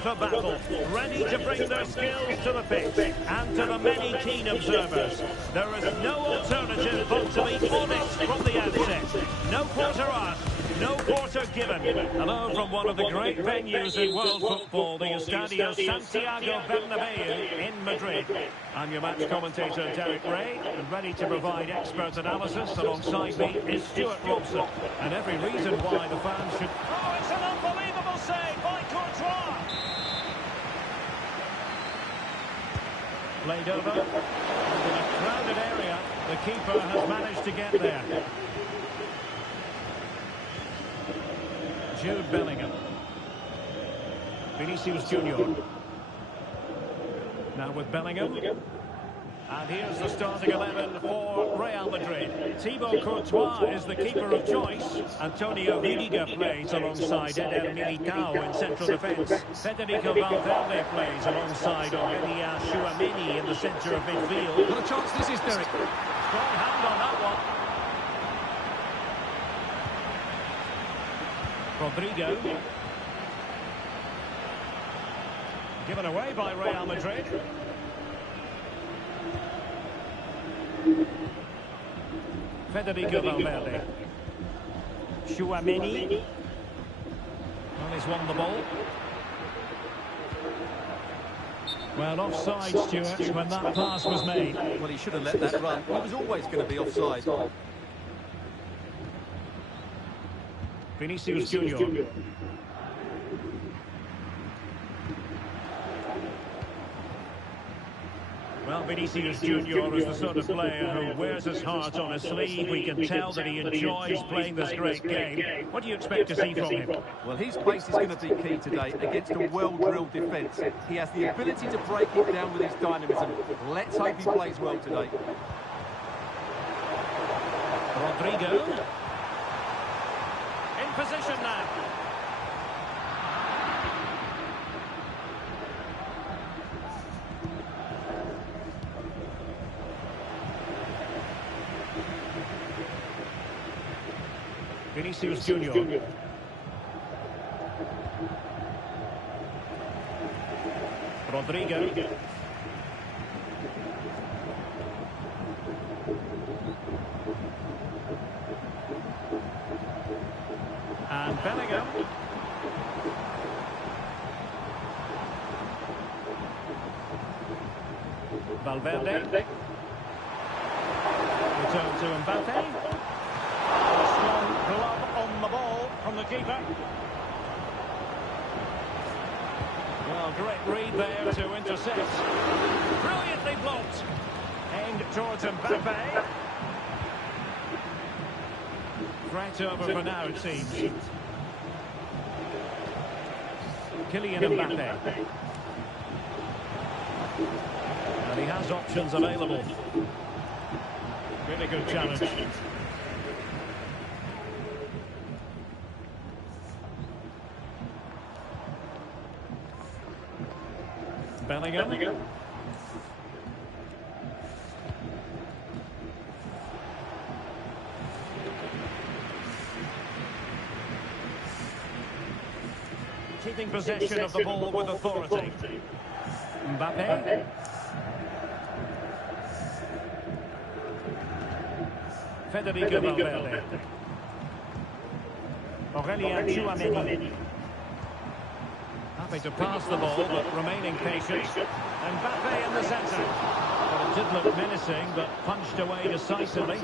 FIFA battle, ready to bring their skills to the pitch. And to the many keen observers, there is no alternative but to be honest from the outset. No quarter asked, no quarter given. Hello from one of the great venues in world football, the Estadio Santiago Bernabeu in Madrid. I'm your match commentator, Derek Ray, and ready to provide expert analysis alongside me is Stuart Robson. And every reason why the fans should... Oh, it's an unbelievable save by Courtois! Played over. And in a crowded area, the keeper has managed to get there. Jude Bellingham. Vinicius Junior. Now with Bellingham. And here's the starting 11 for Real Madrid. Thibaut Courtois is the keeper of choice. Antonio Rudiger plays alongside Eder Militao in central defence. Federico Valverde plays alongside Aurelien Tchouameni in the centre of midfield. What a chance this is, Derek. Strong hand on that one. Rodrigo. Given away by Real Madrid. Federico Valverde. Tchouameni. Well, he's won the ball. Well, offside, Stuart, when that pass was made. Well, he should have let that run. He was always going to be offside. Vinicius Junior. Well, Vinicius Junior is the sort of player who wears his heart on his sleeve. We can tell that he enjoys playing this great game. What do you expect to see from him? Well, his pace is going to be key today against a well-drilled defence. He has the ability to break it down with his dynamism. Let's hope he plays well today. Rodrigo. In position now. Vinicius Junior. Rodrigo. And Bellingham. Valverde. Return to Mbappe. Glove on the ball from the keeper. Well, great read there to intercept. Brilliantly blocked. Aimed towards Mbappe. Threat over for now, it seems. Kylian Mbappe. And he has options available. Really good challenge. Bellingham. Keeping possession of the ball with authority. Mbappe. Federico Valverde. Aurelien Tchouameni. Happy to pass the ball, but remaining patient. And Mbappe in the centre. Well, it did look menacing, but punched away decisively.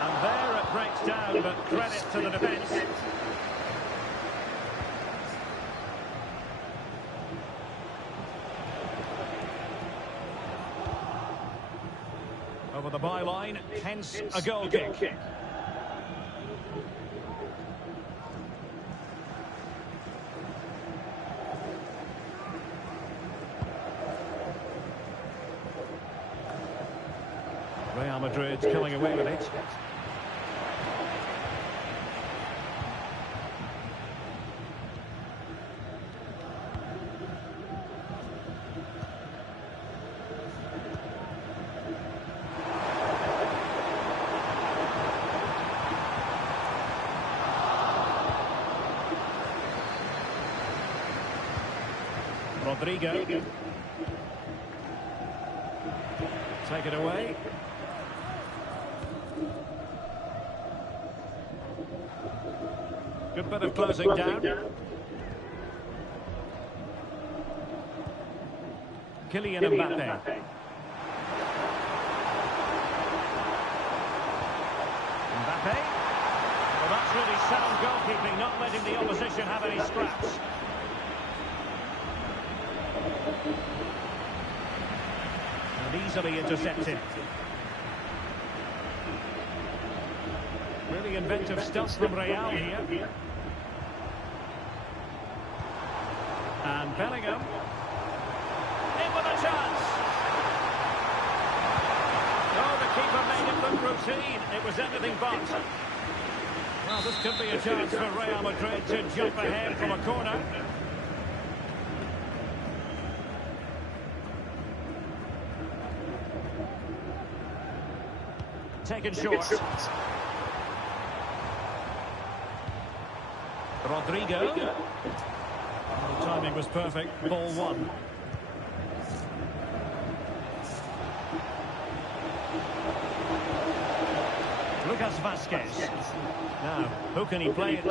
And there it breaks down, but credit to the defence. Over the byline, hence a goal kick. Real Madrid's coming away with it. Rodrigo. Take it away. Good bit of closing down. Kylian Mbappe. Mbappe. Well, that's really sound goalkeeping, not letting the opposition have any scraps. And easily intercepted. Really inventive stuff from Real here. And Bellingham. In with a chance. Oh, the keeper made it look routine. It was anything but. Well, this could be a chance for Real Madrid to jump ahead from a corner. Taken short. Rodrigo. The timing was perfect. Ball one. Lucas Vazquez. Now, who can he play it to?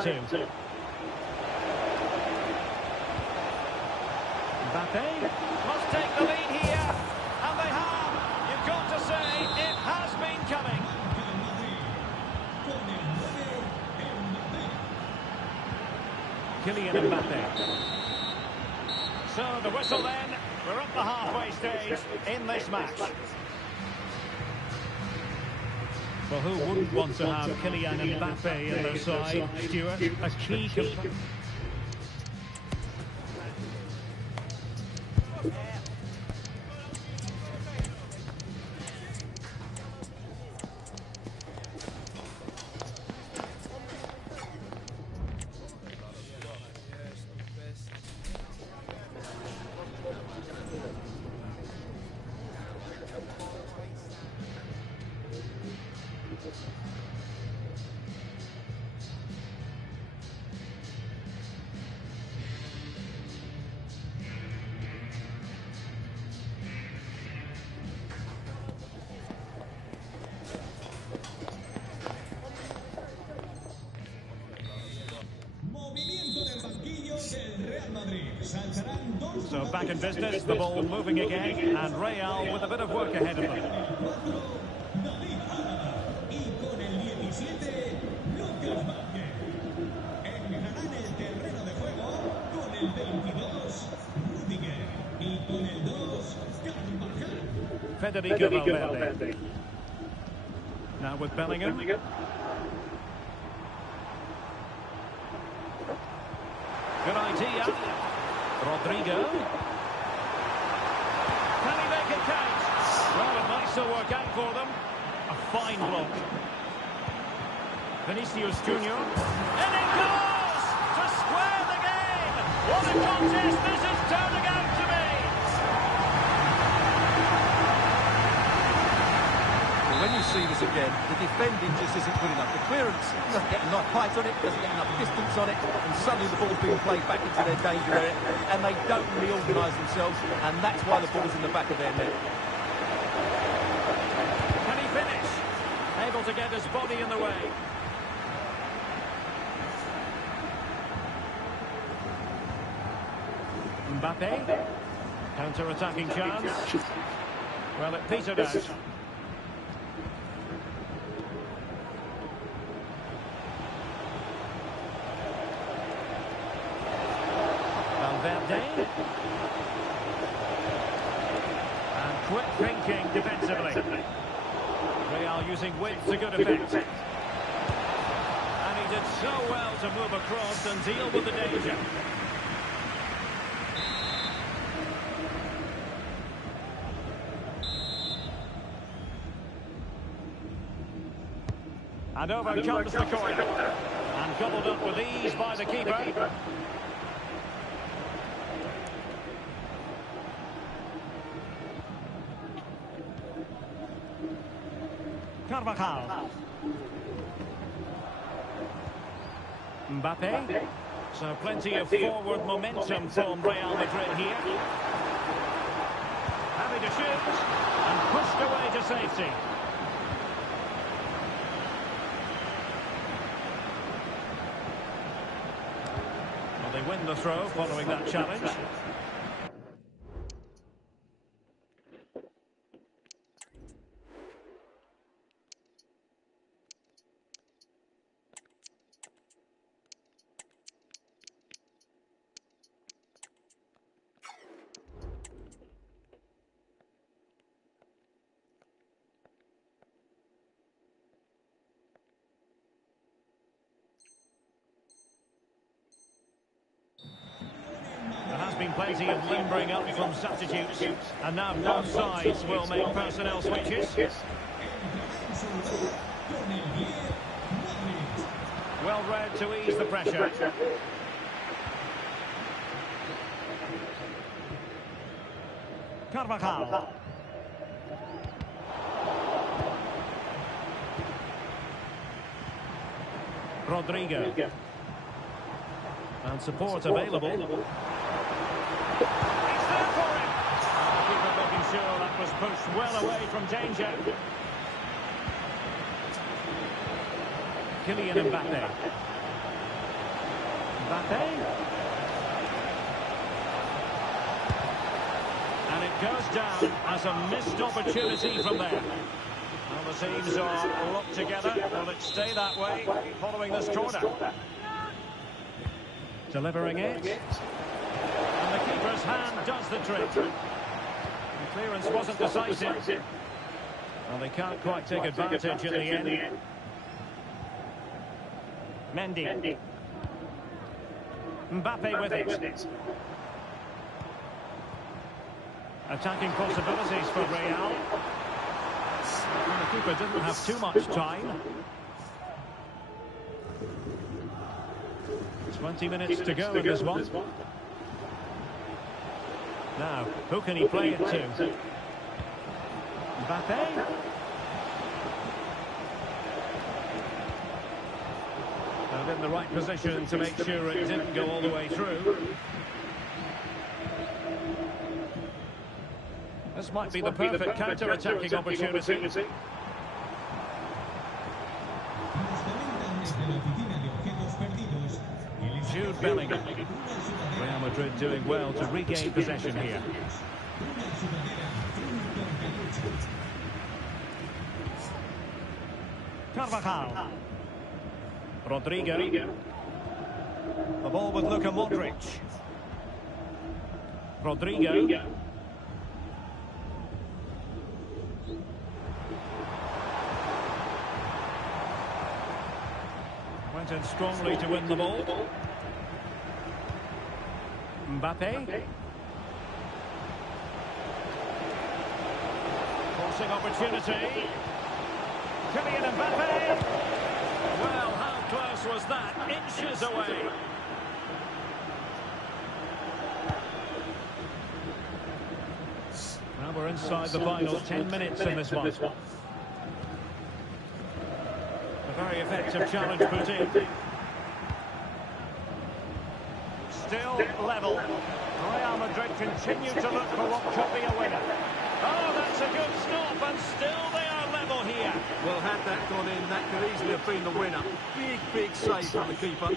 Mbappe must take the lead here. And they have. You've got to say, it has been coming. Kylian Mbappe. So the whistle then. We're at the halfway stage in this match. Well, who wouldn't want to have Kylian Mbappe in their side, Stuart? A key component. So back in business, the ball moving again, and Real with a bit of work ahead of them. Federico Valverde. Now with Bellingham. Good idea. Rodrigo. Can he make it count? Well, it might still work out for them. A fine block. Vinicius Junior. And it goes! To square the game! What a contest this is turning out to be! Well, when you see this again, the defending just isn't good enough. The clearance doesn't get enough height on it, doesn't get enough distance on it, and suddenly the ball's being played back into their danger area, and they don't reorganise themselves, and that's why the ball's in the back of their net. Can he finish? Able to get his body in the way. Mbappe. Counter-attacking chance. Well, it petered out. Valverde. And quick thinking defensively. Real using width to good effect. And he did so well to move across and deal with the danger. And over comes the corner. And gobbled up with ease by the keeper. Carvajal. Mbappe. So plenty of forward momentum from Real Madrid here. Happy to shoot and pushed away to safety. Well, they win the throw following that challenge. There has been plenty of limbering up from substitutes, and now both sides will make personnel switches. Well read to ease the pressure. Carvajal. Rodrigo. And support available. He's there for him. Keeper making sure that was pushed well away from danger. Kylian Mbappe. Mbappe. And it goes down as a missed opportunity from there. Well, the teams are locked together. Will it stay that way following this corner? Delivering it. And the keeper's hand does the trick. The clearance wasn't decisive. Well, they can't quite take advantage at the end. Mendy. Mbappe with it. Attacking possibilities for Real. And the keeper didn't have too much time. 20 minutes to go in this one. Now, who can he play it to? Mbappe? And in the right position to make sure it didn't go all the way through. This might be the perfect counter-attacking opportunity. Jude Bellingham. Real Madrid doing well to regain possession here. Carvajal. Rodrigo. The ball with Luka Modric. Rodrigo. Went in strongly to win the ball. Mbappe. Forcing opportunity. Kylian Mbappe. Well, how close was that? Inches away. Now we're inside the final 10 minutes in this one. A very effective challenge put in. Still level. Real Madrid continue to look for what could be a winner. Oh, that's a good stop, and still they are level here. Well, had that gone in, that could easily have been the winner. Big save from the keeper.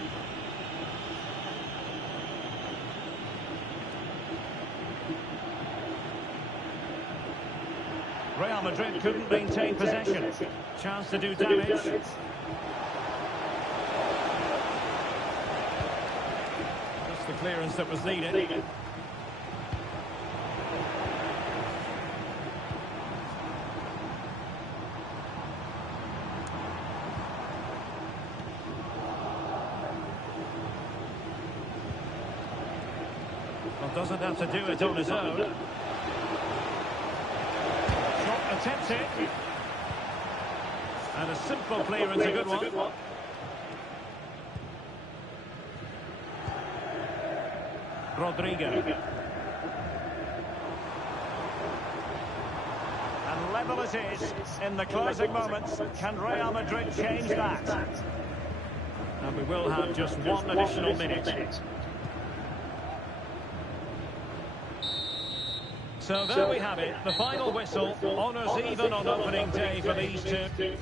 Real Madrid couldn't maintain possession. Chance to do damage. The clearance that was needed. Well, doesn't have to do it on his own. Shot attempted. And a simple clearance, a good one. Rodrigo. And level it is in the closing moments. Can Real Madrid change that? Now And we will have just one additional minute. So there we have it, the final whistle. Honours even on opening day for these two.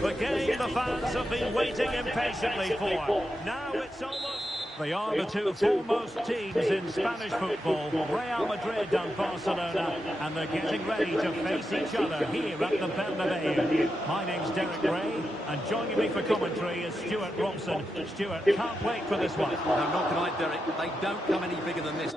The game the fans have been waiting impatiently for. Now it's almost... They are the two foremost teams in Spanish football, Real Madrid and Barcelona, and they're getting ready to face each other here at the Bernabeu. My name's Derek Ray, and joining me for commentary is Stuart Robson. Stuart, can't wait for this one. No, not can I, Derek. They don't come any bigger than this.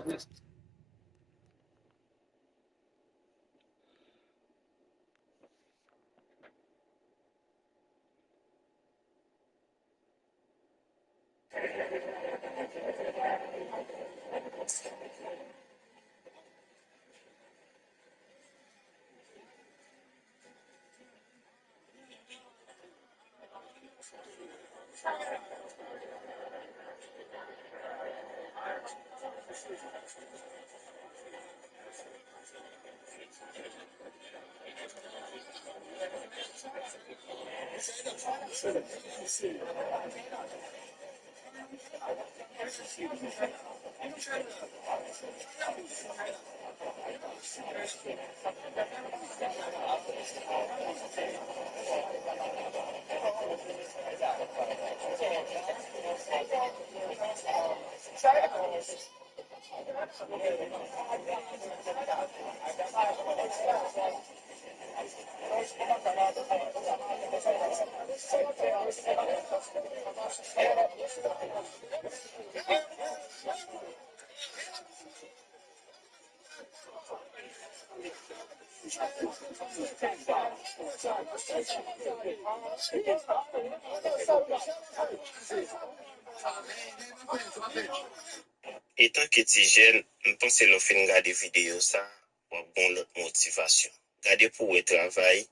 Étant que ti jeune, je pense que le fait regarder vidéo ça, pour bon l'autre motivation. Garder pour le travail,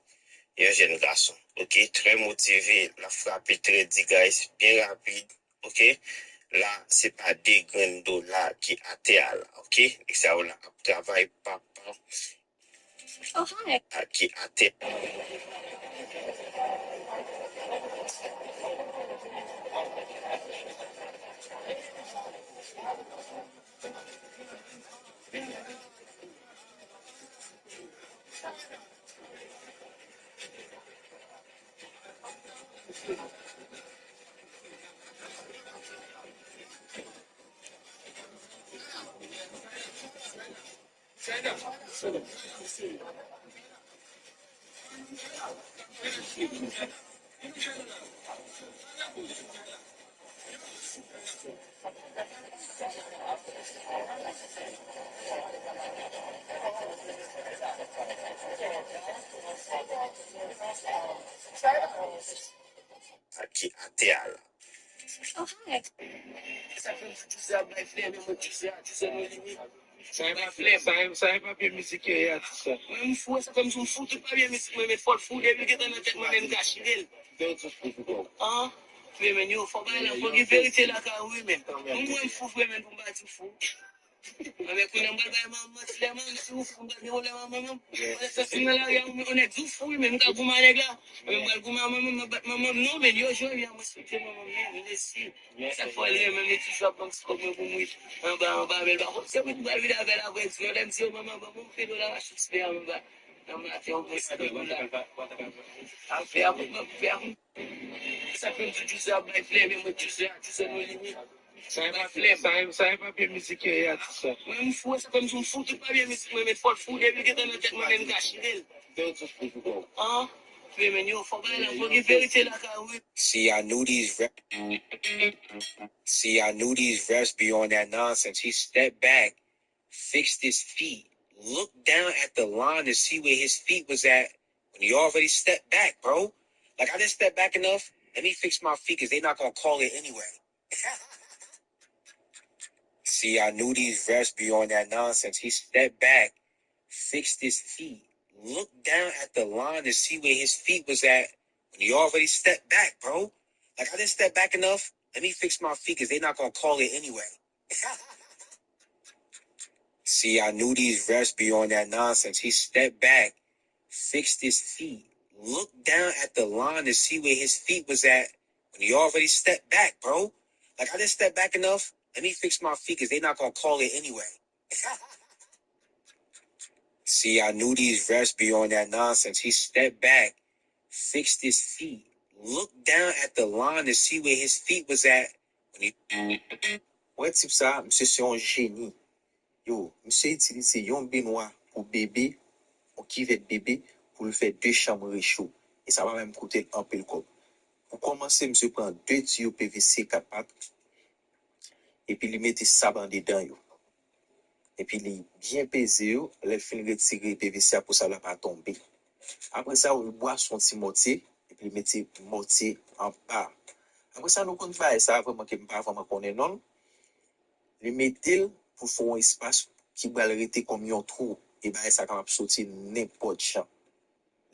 et un jeune garçon, ok, très motivé, la frappe est très dit, guys, bien rapide, ok. Là, c'est pas des grains d'eau là qui à terre là, ok. Et ça on a travail papa. Oh hi. Qui à terre. Qui à terre là. Oh hi. Ça fait tout ça, bah, flemme, moi, tu sais, nos limites. Ça va flemme, ça va pas bien musique, tout ça. Même fou, ça comme je me fous, tout pas bien musique, mais faut le fou, depuis que dans la tête, moi-même, caché d'elle. Ah, mais nous, faut pas la vérité là, car oui, mais. Moi, il faut vraiment pour battre fou. Avec une balle, maman, c'est la maman, si vous faites une balle, maman, ça c'est là, on est tout fou, même quand vous m'avez là, même quand maman, non, mais yo, je viens me souhaiter, maman, mais si, ça faut aller, même les petits comme ça, comme vous, en bas, mais par contre, c'est une balle, avec la vraie, je l'aime, si maman, maman, fait de la Shakespeare, en bas, on a fait un peu ça, à faire, ça fait tout ça, bah, mais moi, tu sais, nos limites. Ça va pas bien musique, tout ça. Même fou, c'est comme je me fous, tout pas bien musique, mais faut le fou, depuis que dans la tête, moi-même, caché d'elle. Ah, mais nous, faut pas la vérité là, car oui. See, I knew these refs be on that nonsense. He stepped back, fixed his feet, looked down at the line to see where his feet was at when he already stepped back, bro. Like, I didn't step back enough. Let me fix my feet because they're not going to call it anyway. See, I knew these refs be on that nonsense. He stepped back, fixed his feet, looked down at the line to see where his feet was at when he already stepped back, bro. Like, I didn't step back enough. Let me fix my feet because they're not going to call it anyway. See, I knew these refs be on that nonsense. He stepped back, fixed his feet, looked down at the line to see where his feet was at when he already stepped back, bro. Like, I didn't step back enough. Let me fix my feet because they're not going to call it anyway. See, I knew these refs be on that nonsense. He stepped back, fixed his feet, looked down at the line to see where his feet was at when he... Ouais, type ça, monsieur, c'est un génie. Yo, monsieur utilise yon baignoire pour bébé, pour qui va bébé, pour le faire 2 chambres réchauds. Et ça va même coûter un peu le corps. Pour commencer, monsieur prend 2 tuyaux PVC 4 pattes, et puis il met savon dedans, yo. Et puis il bien pesé, yo, il fin retirer PVC pour ça ne pas tomber. Après ça, on boit son petit mortier, et puis il met mortier en bas. Après ça, nous comptons faire ça, vraiment, que pas vraiment connaître, non? Il met pour faire un espace qui va rester comme un trou, et bien ça capable sortir n'importe champ.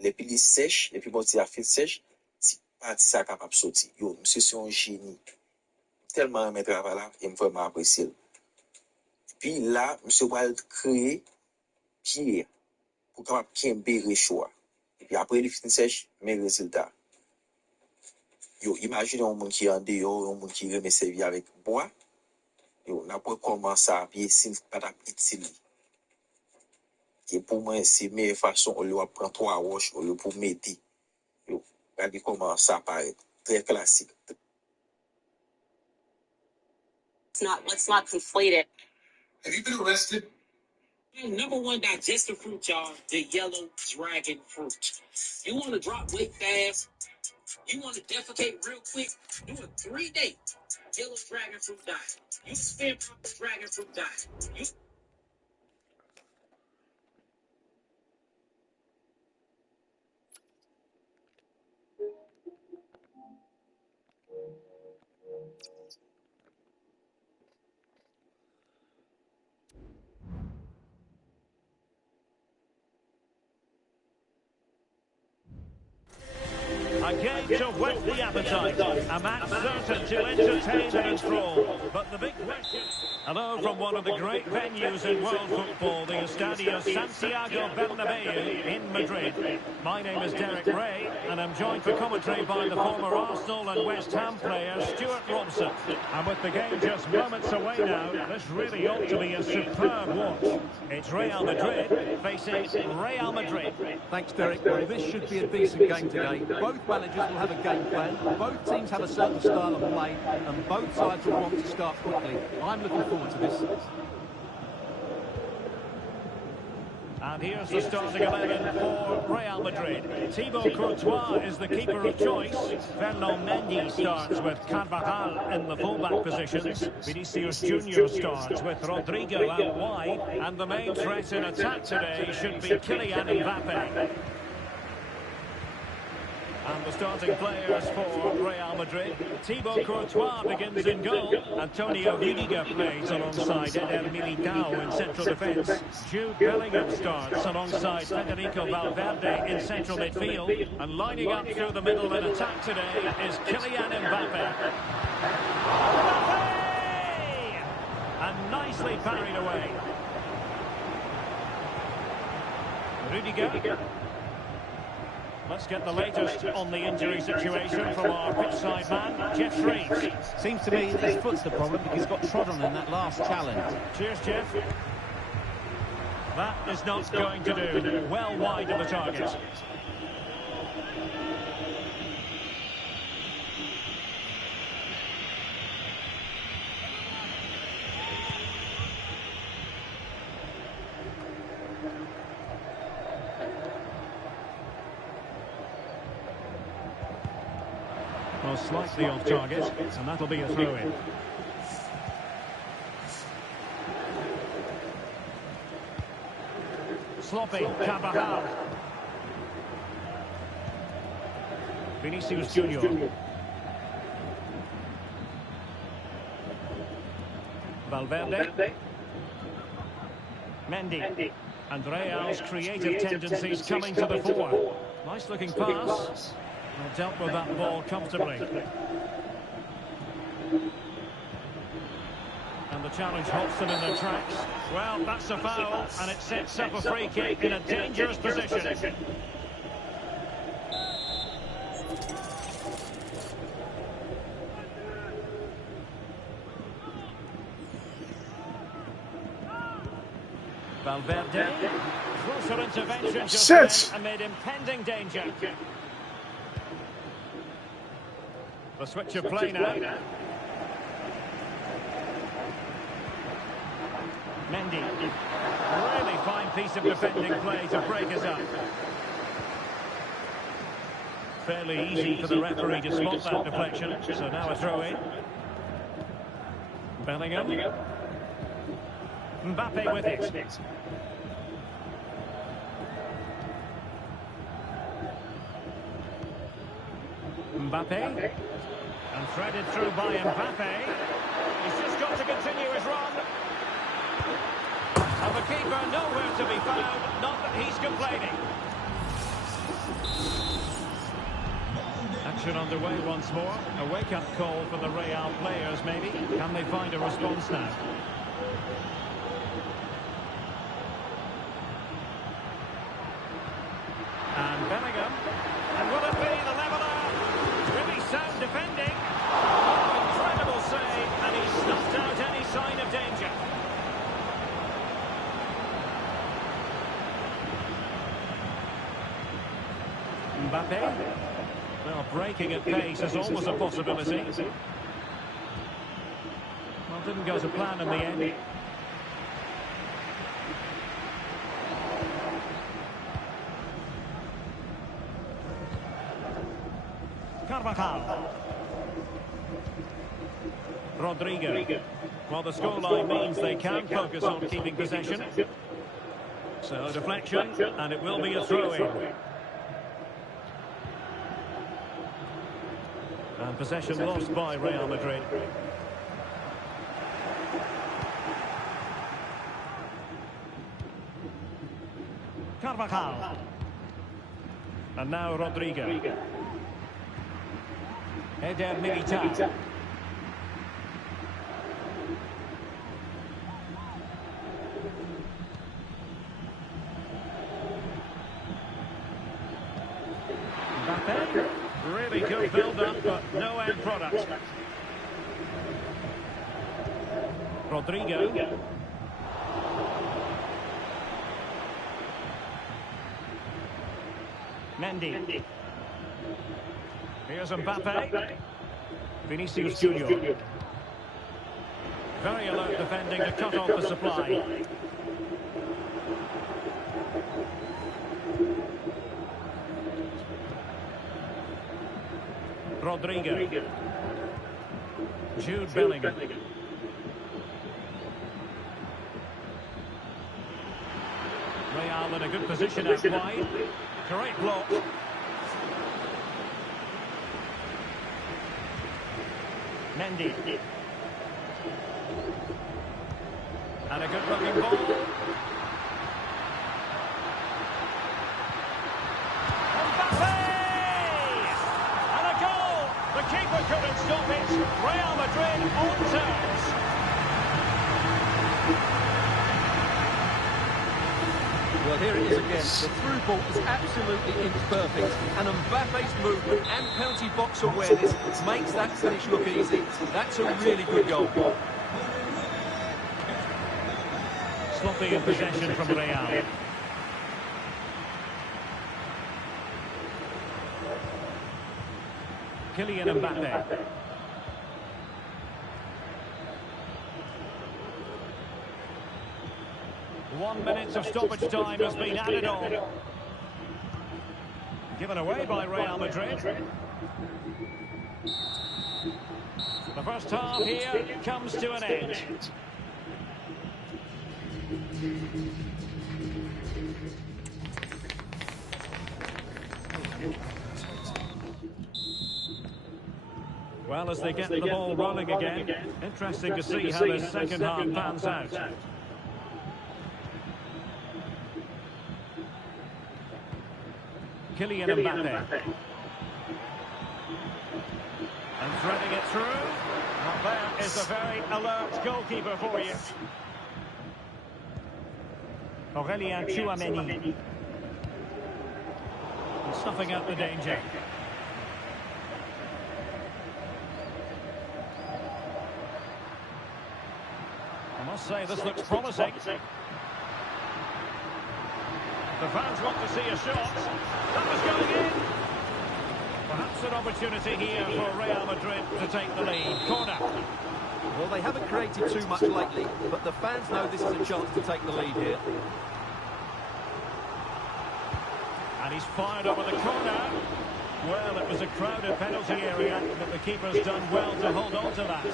Les puis il sèche, et puis mortier a fait sèche, si parti ça capable sortir. Yo, monsieur c'est un génie. Tellement aimé travail là, et me vraiment apprécié. Puis là, monsieur va créer pierre pour capable kembe réchaud. Et puis après il finit sèche, mes résultats. Yo, imaginez un monde qui est en dehors, un monde qui remet servi avec bois. Yo, n'a pas commencé à bien si pas utile. Et pour moi, c'est la meilleure façon on va prendre 3 roches pour m'aider. Yo, regardez comment ça paraît. Très classique. Let's not conflate it. Have you been arrested? Number 1 digestive fruit, y'all, the yellow dragon fruit. You want to drop weight fast? You want to defecate real quick? Do a 3-day yellow dragon fruit diet. You spin the dragon fruit diet. A game to whet the appetite. A match certain to entertain and enthrall. But the big question... Hello from one of the great venues in world football, the Estadio Santiago Bernabeu in Madrid. My name is Derek Ray, and I'm joined for commentary by the former Arsenal and West Ham player, Stuart Robson. And with the game just moments away now, this really ought to be a superb watch. It's Real Madrid facing Real Madrid. Thanks, Derek. Well, this should be a decent game today. Both managers will have a game plan. Both teams have a certain style of play, and both sides will want to start quickly. I'm looking forward to this. And here's the starting 11 for Real Madrid. Thibaut Courtois is the keeper of choice. Ferland Mendy starts with Carvajal in the fullback positions. Vinicius Junior starts with Rodrigo out wide. And the main threat in attack today should be Kylian Mbappe. And the starting players for Real Madrid. Thibaut Courtois begins in goal. Antonio Rudiger plays alongside Eder Militao in central defence. Jude Bellingham starts alongside Federico Valverde in central midfield. And lining up through the middle in attack today is Kylian Mbappe. Mbappe! And nicely parried away. Rudiger. Let's get the latest on the injury situation from our pitchside man, Jeff Reeves. Seems to me that his foot's the problem because he's got trodden in that last challenge. Cheers, Jeff. That is not going to do. Well wide of the target. Well, slightly off target, and that'll be a throw-in. sloppy. Carvajal. Vinicius Junior. Valverde. Mendy. And Real's creative tendencies coming to the fore. Nice looking pass. Well, dealt with that ball comfortably. And the challenge halts them in their tracks. Well, that's a foul, and it sets up a free kick in a dangerous position. Valverde. Closer intervention just then amid impending danger. The switch of play now. Mendy. Really fine piece of defending play to break us up. Fairly easy for the referee to spot that deflection. So now a throw in. Bellingham. Mbappe with it. Mbappe. And threaded through by Mbappe. He's just got to continue his run. And the keeper nowhere to be found. Not that he's complaining. Action underway once more. A wake-up call for the Real players, maybe. Can they find a response now? And Bellingham. And will it be the leveller? Really sound defending. Oh, incredible save. And he snuffed out any sign of danger. Mbappe. Well, breaking at pace is always a possibility. Well, didn't go to plan in the end. Carvajal. Rodrigo. Well, the scoreline means they can focus on keeping possession. So, deflection, and it will be a throw-in. And possession lost by Real Madrid. Carvajal. And now Rodrigo. Eder Militao. Mbappe. Really good build-up, but no end product. Rodrigo. Mendy. Here's Mbappe. Vinicius Junior. Very alert defending to cut off the supply. Rodrigo. Jude Bellingham. Real in a good position out wide. Great block. Mendy. And a good looking ball. Mbappe! And a goal! The keeper couldn't stop it. Real Madrid on terms. Well, here it is again. The through ball is absolutely imperfect. And Mbappe's movement and penalty box awareness makes that finish look easy. That's a really good goal. Sloppy in possession from Real. Kylian Mbappe. 1 minute of stoppage time has been added on. Given away by Real Madrid. The first half here comes to an end. Well, as they get the ball rolling again, interesting to see how this second half pans out. Kylian Mbappe. And threading it through. Well, there is a very alert goalkeeper for you. Aurélien Tchouameni. And snuffing out the danger. I must say, this looks promising. The fans want to see a shot. That was going in. Perhaps an opportunity here for Real Madrid to take the lead. Corner. Well, they haven't created too much lately, but the fans know this is a chance to take the lead here. And he's fired over the corner. Well, it was a crowded penalty area, but the keeper's done well to hold on to that.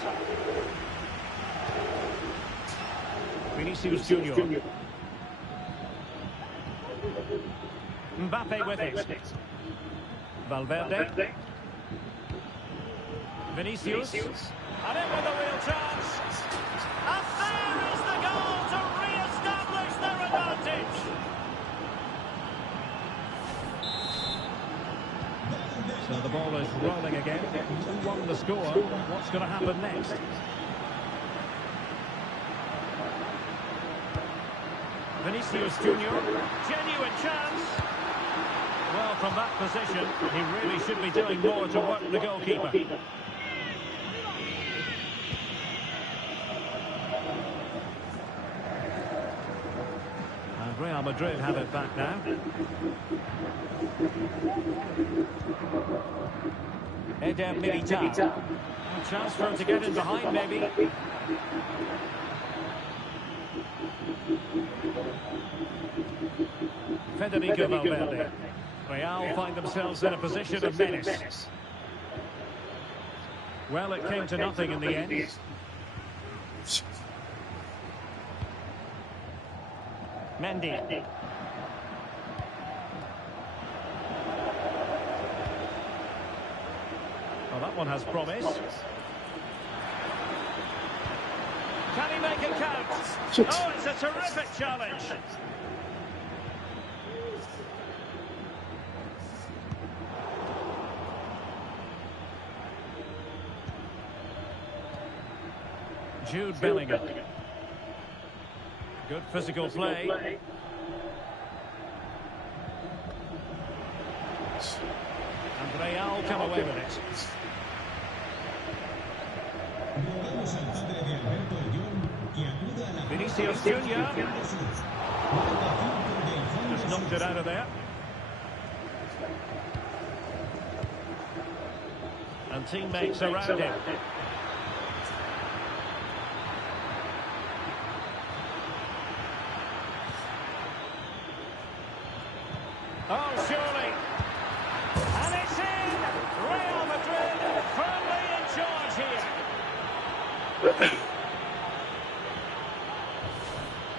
Vinicius Junior. Mbappe with it. Valverde. Vinicius. And in with a real chance. And there is the goal to re-establish their advantage. So the ball is rolling again. 2-1 the score. What's going to happen next? Vinicius Junior. Genuine chance. Well, from that position, he really should be doing more to work the goalkeeper. And Real Madrid have it back now. Eder Militao. A chance for him to get in behind, maybe. Federico Valverde. Real find themselves in a position of menace. Well, it came to nothing in the end. Mendy. Well, that one has promise. Can he make it count? Oh, it's a terrific challenge. Jude Bellingham. Good physical play. And Real come away with it. Vinicius Junior. Just knocked it out of there. And teammates around him. Oh, surely. And it's in! Real Madrid firmly in charge here.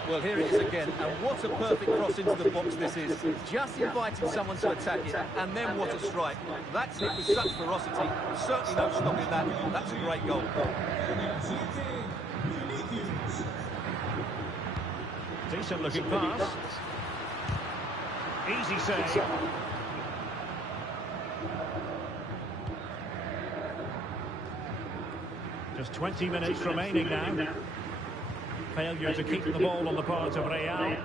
Well, here it is again, and what a perfect cross into the box this is. Just inviting someone to attack it, and then what a strike. That's hit with such ferocity. Certainly no stopping that. That's a great goal. Decent looking pass. Easy save. Just 20 minutes remaining now. Failure to keep the ball on the part of Real. And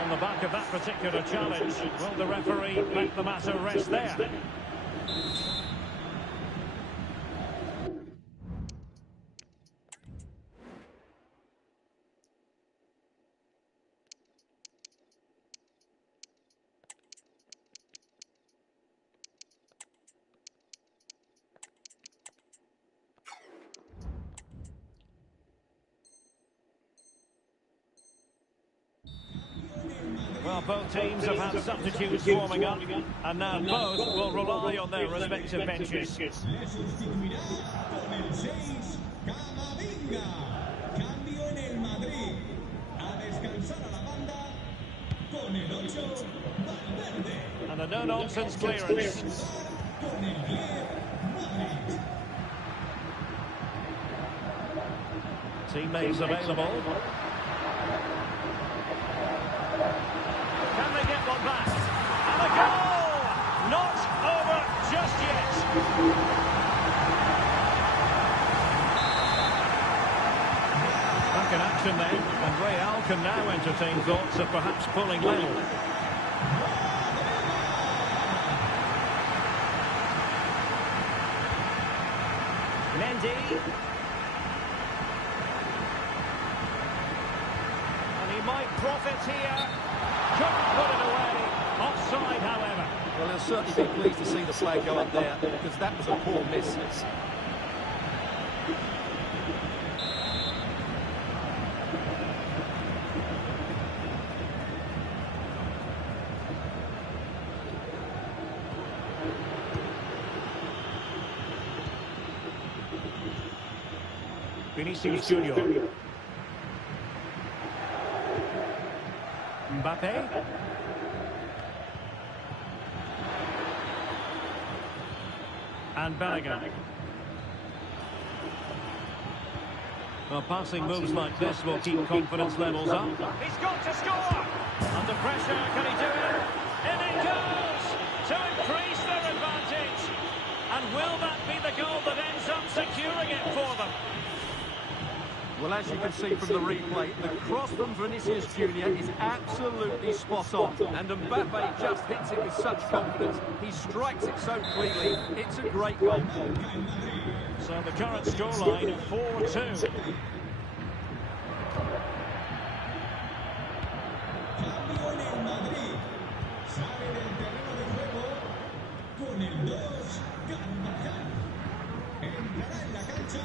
on the back of that particular challenge, will the referee let the matter rest there? Well, both teams have had substitutes forming up, and now both will rely on their respective benches. Le sustituirá con el 6, Camavinga. Cambio en el Madrid. A descansar a la banda con el 8, Valverde. And a no-nonsense clearance. Con el 10, Modric. Teammates available. Can they get one back? And a goal! Not over just yet. Back in action then, and Real can now entertain thoughts of perhaps pulling level. Mendy. And he might profit here. Couldn't put it away. Offside, however. Well, he'll certainly be pleased to see the flag go up there, because that was a poor miss. Vinicius Junior. Mbappe. And Bellingham. Well, passing moves like this will keep confidence levels up. He's got to score! Under pressure, can he do it? In it goes! To increase their advantage! And will that be the goal that ends up securing it for them? Well, as you can see from the replay, the cross from Vinicius Junior is absolutely spot on. And Mbappe just hits it with such confidence. He strikes it so cleanly. It's a great goal. So the current scoreline, 4-2. Cambio en el Madrid. Sale del terreno de juego con el 2, Carvajal. Entrará en la cancha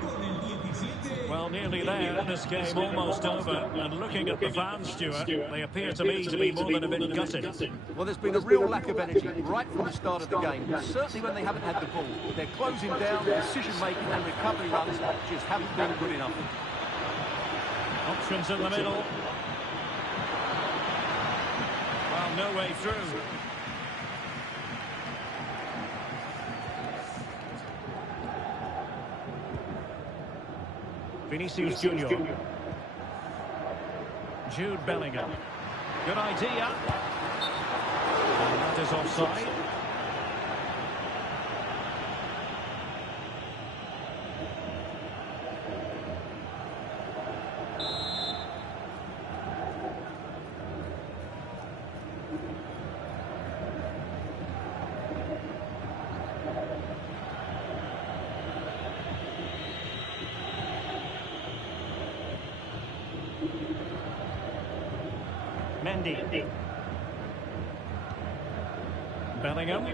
con el 17. Well, nearly there. This game almost over. And looking at the fans, Stuart, they appear to me to be more than a bit gutted. Well, there's been a real lack of energy right from the start of the game. Certainly when they haven't had the ball. They're closing down, decision-making and recovery runs just haven't been good enough. Options in the middle. Well, no way through. Vinicius Junior. Jude Bellingham. Good idea. And that is offside. Mendy. Bellingham.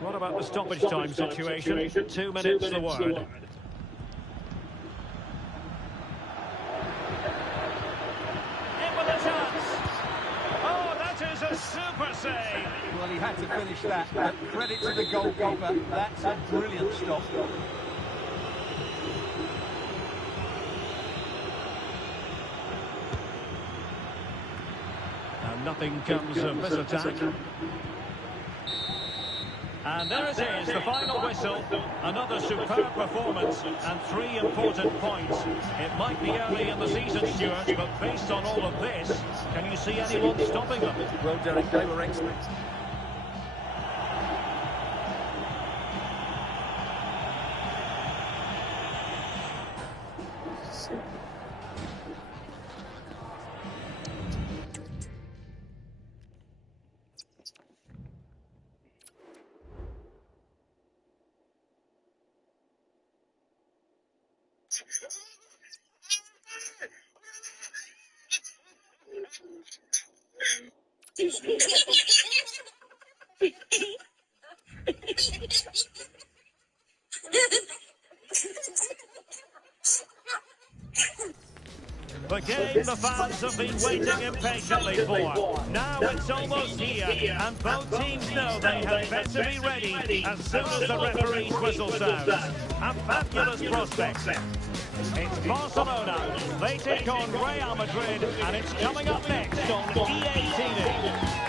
What about the stoppage time situation? 2 minutes the word. In with a chance. Oh, that is a super save. Well, he had to finish that, but credit to the goalkeeper. That's a brilliant stop. Nothing comes of this attack. And there it is, the final whistle. Another superb performance and 3 important points. It might be early in the season, Stuart, but based on all of this, can you see anyone stopping them? Well, Derek, they were excellent. The game the fans have been waiting impatiently for. Now it's almost here, and both teams know they had better be ready as soon as the referee's whistle sounds. A fabulous prospect. It's Barcelona. They take on Real Madrid, and it's coming up next on EA TV.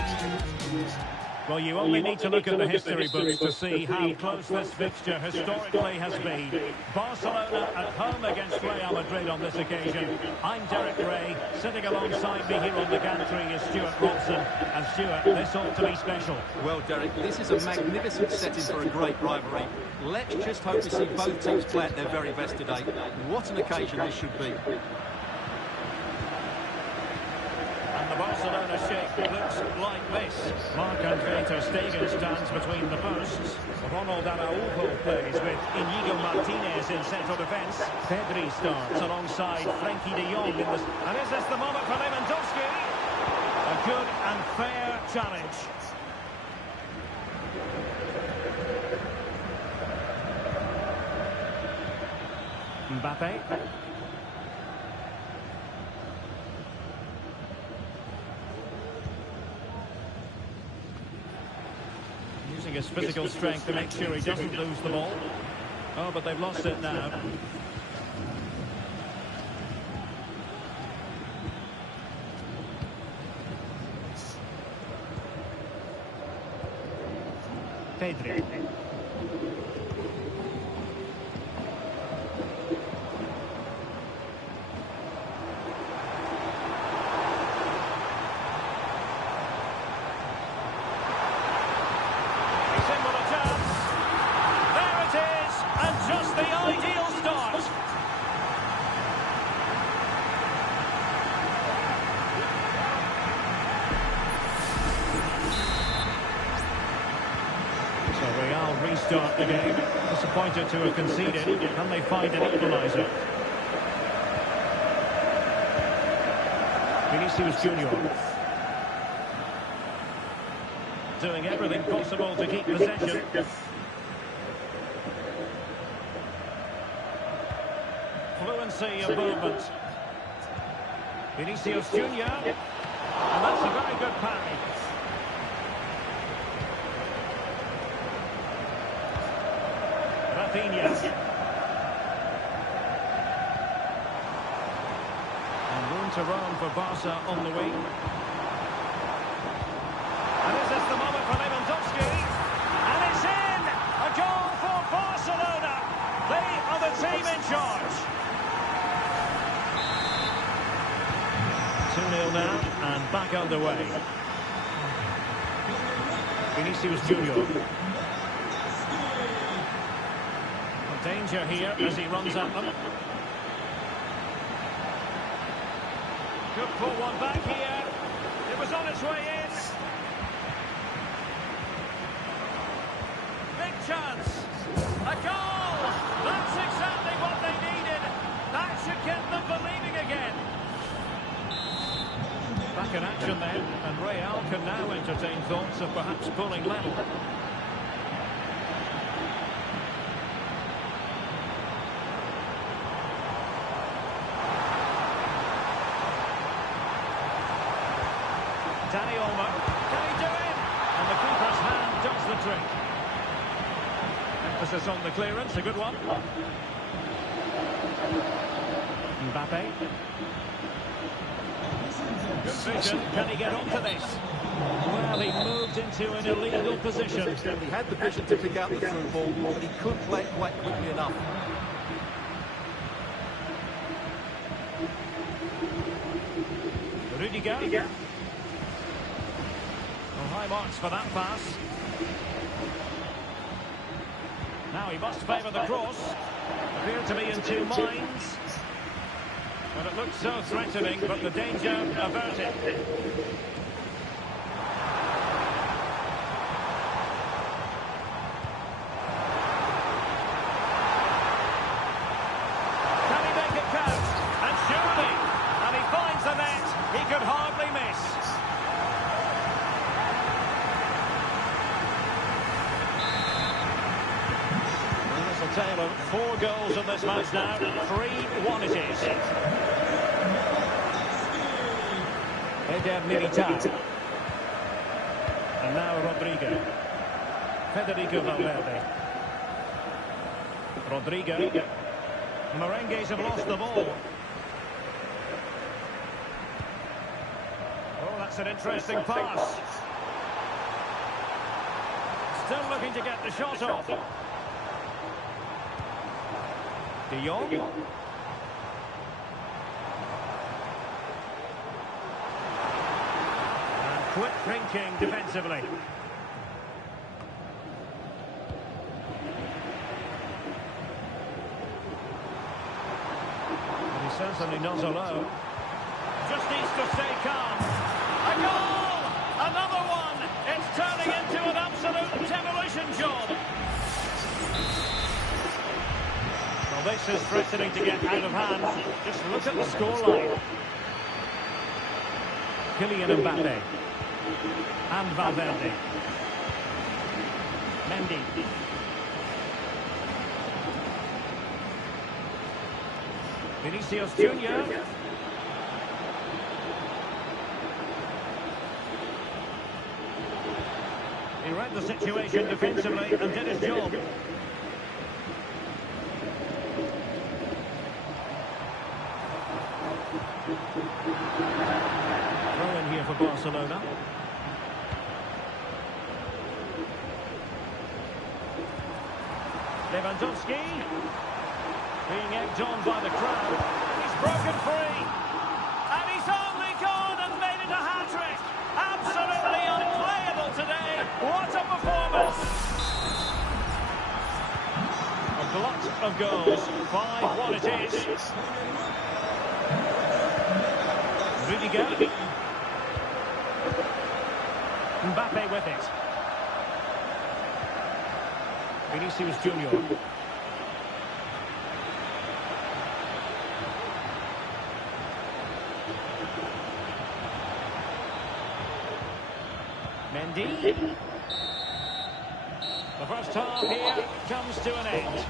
Well, you only need to look at the history books to see how close this fixture historically has been. Barcelona at home against Real Madrid on this occasion. I'm Derek Ray. Sitting alongside me here on the gantry is Stuart Robson. And Stuart, this ought to be special. Well, Derek, this is a magnificent setting for a great rivalry. Let's just hope we see both teams play at their very best today. What an occasion this should be. And the Barcelona shape looks like this. Marc-Andre ter Stegen stands between the posts. Ronald Araujo plays with Inigo Martinez in central defence. Pedri starts alongside Frenkie de Jong in this. And is this the moment for Lewandowski? A good and fair challenge. Mbappe. Using his physical strength to make sure he doesn't lose the ball. Oh, but they've lost it now. Pedri. Restart the game. Disappointed to have conceded. Can they find an equaliser? Vinicius Junior. Doing everything possible to keep possession. Fluency of movement. Vinicius Junior. And that's a very good parry. Rafinha. And room to roam for Barca on the wing. And is this the moment for Lewandowski? And it's in! A goal for Barcelona! They are the team in charge. 2-0 now, and back underway. Vinicius Junior. Danger here as he runs at them. Could pull one back here. It was on its way in. Big chance. A goal! That's exactly what they needed. That should get them believing again. Back in action then, and Real can now entertain thoughts of perhaps pulling level. Danny Olmo, can he do it? And the keeper's hand does the trick. Emphasis on the clearance, a good one. Mbappe. Good vision, can he get onto this? Well, he moved into an illegal position. He had the vision to pick out the through ball, but he couldn't play it quite quickly enough. Rudiger. High marks for that pass. Now he must favour the cross. Appeared to be in two minds. But it looked so threatening, but the danger averted. Can he make it count? And surely! And he finds the net. He could hardly miss. Tale of 4 goals in this match now. 3-1 it is. Eder Militao. And now Rodrigo. Federico Valverde. Rodrigo. Merengues have lost the ball. Oh, that's an interesting pass. Still looking to get the shot off. De Jong. And quick thinking defensively. But he certainly not alone. Just needs to stay calm. A goal! Another one! It's turning into an absolute demolition job. Well, this is threatening to get out of hand. Just look at the scoreline. Kylian Mbappe. And Valverde. Mendy. Vinicius Junior. He read the situation defensively and did his job. Throw in here for Barcelona. Lewandowski. Being egged on by the crowd. He's broken free. And he's only gone and made it a hat-trick. Absolutely unplayable today. What a performance. A glut of goals. 5-1 it is. Rudiger. Mbappe with it. Vinicius Junior. Mendy. The first half here comes to an end.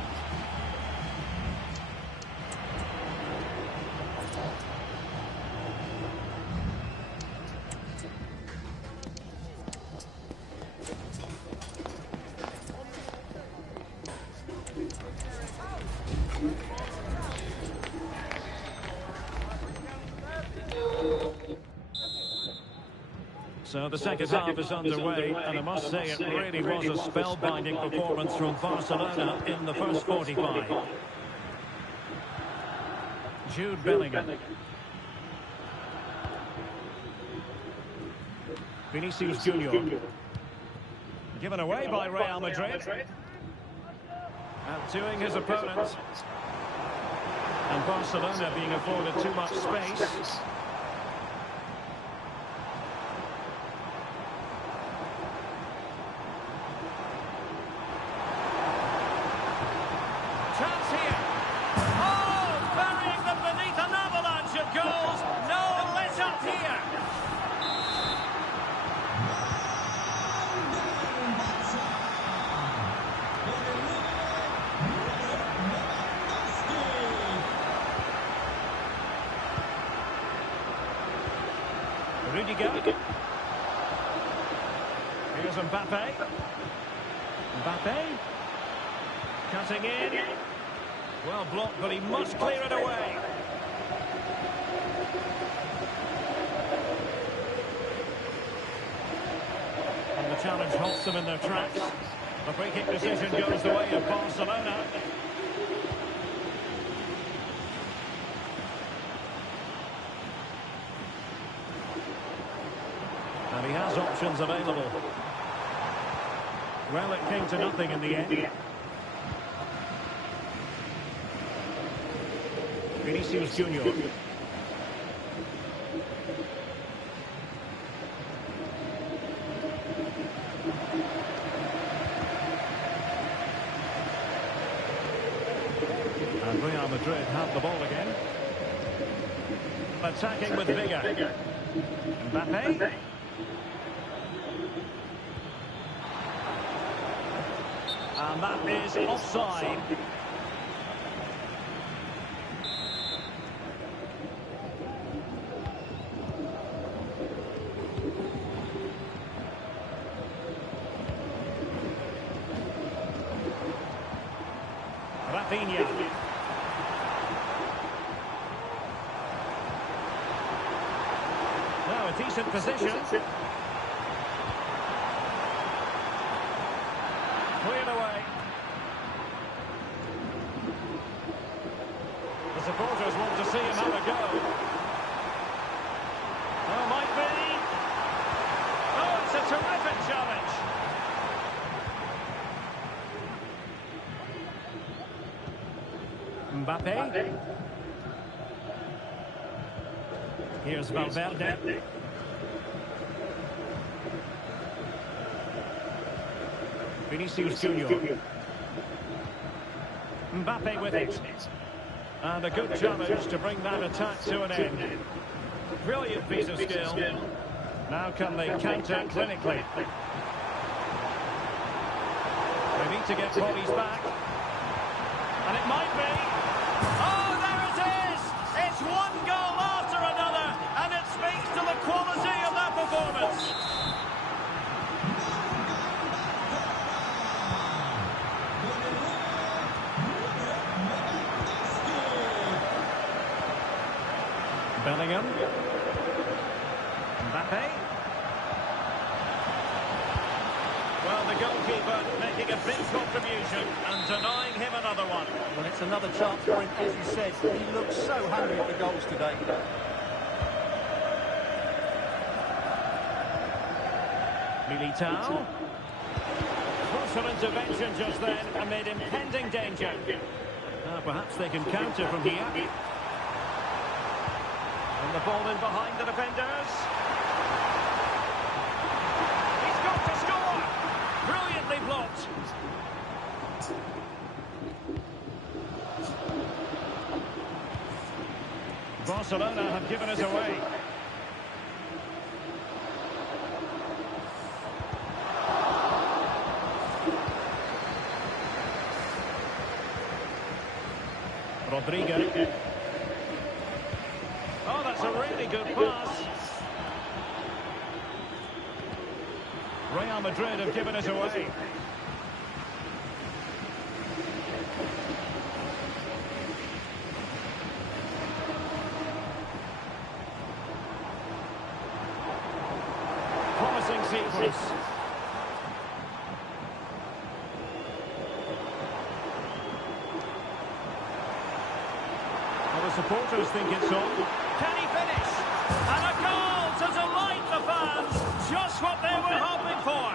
So the second half is underway, and I must say it really was a spellbinding performance from Barcelona in the first 45. Jude Bellingham. Vinicius Junior. Given away by Real Madrid. Outdoing his opponent. And Barcelona being afforded too much space. Chance here. Oh, burying them beneath an avalanche of goals. No let up here. Rudiger. Here's Mbappe. Mbappe. Cutting in. Well blocked, but he must clear it away. And the challenge halts them in their tracks. The free kick decision goes the way of Barcelona. And he has options available. Well, it came to nothing in the end. Vinicius Junior. And Real Madrid have the ball again. Attacking with vigour. Mbappe. And that is offside. Rafinha. Now a decent position. Cleared away. The supporters want to see him have a go. Oh, might be. Oh, it's a terrific challenge. Mbappe. Here's Valverde. Vinicius Junior. Mbappe with it. And a good challenge to bring that attack to an end. Brilliant piece of skill. Now can they counter clinically? They need to get bodies back. And it might be. Oh, there it is! It's one goal after another, and it speaks to the quality of that performance. Bellingham. Mbappe. Well, the goalkeeper making a big contribution and denying him another one. Well, it's another chance for him, as you said. He looks so hungry for goals today. Militao. Crucial intervention just then amid impending danger. Perhaps they can counter from here. And the ball in behind the defenders. He's got to score! Brilliantly blocked. Barcelona have given us away. Rodrigo. Oh, that's a really good pass. Real Madrid have given us away. Promising sequence. Well, the supporters think it's on. Can he finish? And a goal to delight the fans. Just what they were hoping for.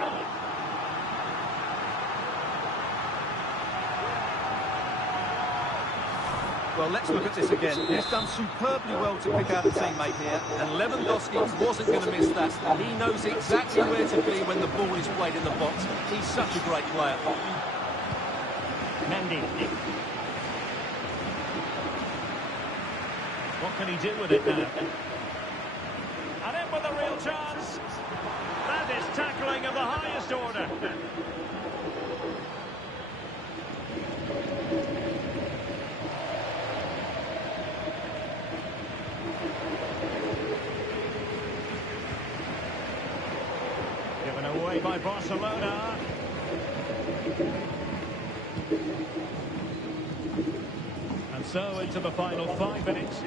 Well, let's look at this again. He's done superbly well to pick out a teammate here, and Lewandowski wasn't going to miss that. He knows exactly where to be when the ball is played in the box. He's such a great player. Mendy. What can he do with it now? And in with a real chance. That is tackling of the highest order. Given away by Barcelona. And so into the final 5 minutes.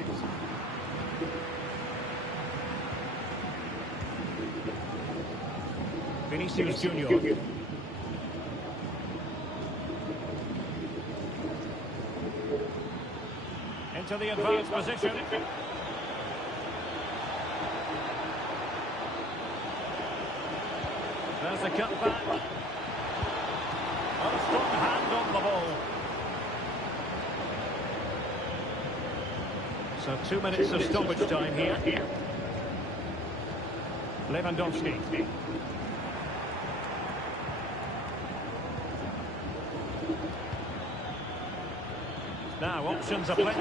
Vinicius Junior. Into the advanced position. There's the cutback. A strong hand on the ball. So 2 minutes of stoppage time here. Lewandowski. Now options are plenty.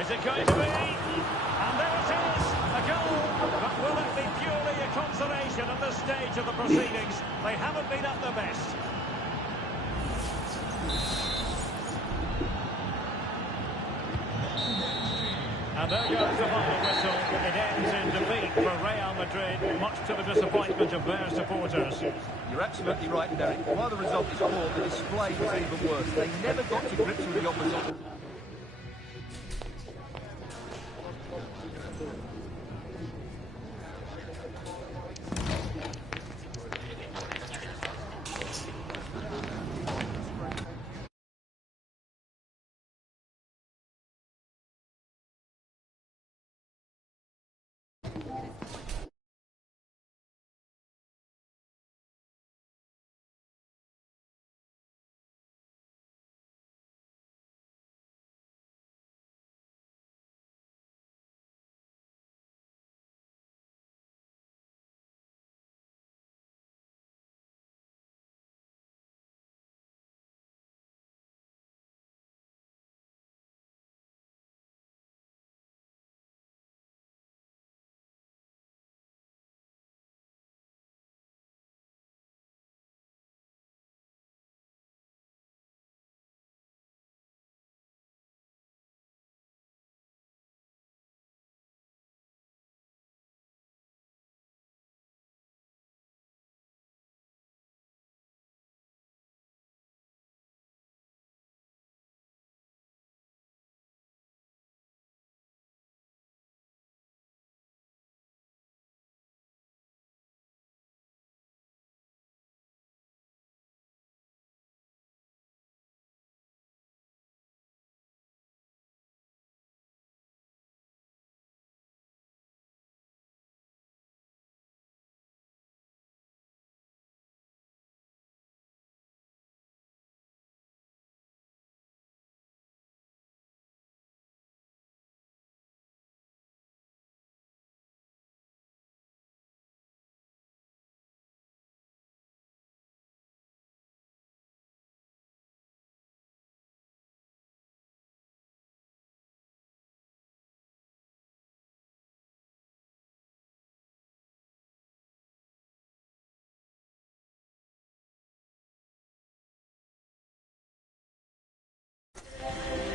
Is it going to be? And there it is, a goal. But will it be purely a consolation at this stage of the proceedings? They haven't been at their best. And there goes the final whistle. It ends in defeat for Real Madrid. Much much to the disappointment of their supporters. You're absolutely right, Derek. While the result is poor, the display was even worse. They never got to grips with the opposition.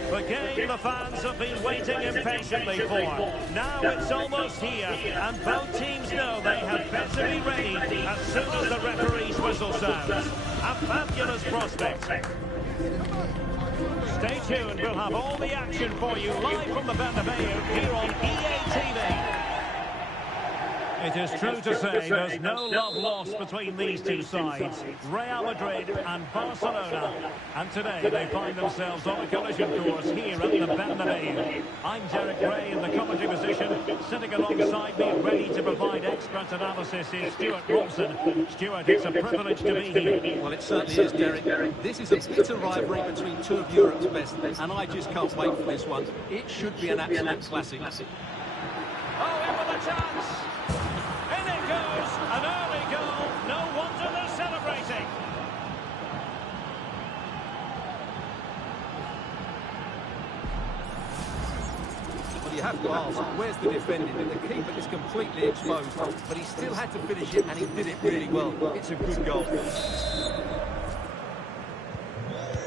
The game the fans have been waiting impatiently for. Now it's almost here, and both teams know they had better be ready as soon as the referee's whistle sounds. A fabulous prospect. Stay tuned, we'll have all the action for you live from the Bernabeu here on EA TV. It is true to say there's no love lost between these two sides, Real Madrid and Barcelona. And today they find themselves on a collision course here at the Bernabeu. I'm Derek Ray in the commentary position. Sitting alongside me, ready to provide expert analysis, is Stuart Robson. Stuart, it's a privilege to be here. Well, it certainly is, Derek. This is a bitter rivalry between two of Europe's best, and I just can't wait for this one. It should be an absolute classic. Oh, in with a chance! In it goes! An early goal. No wonder they're celebrating. Well, you have to ask, where's the defending? The keeper is completely exposed, but he still had to finish it, and he did it really well. It's a good goal.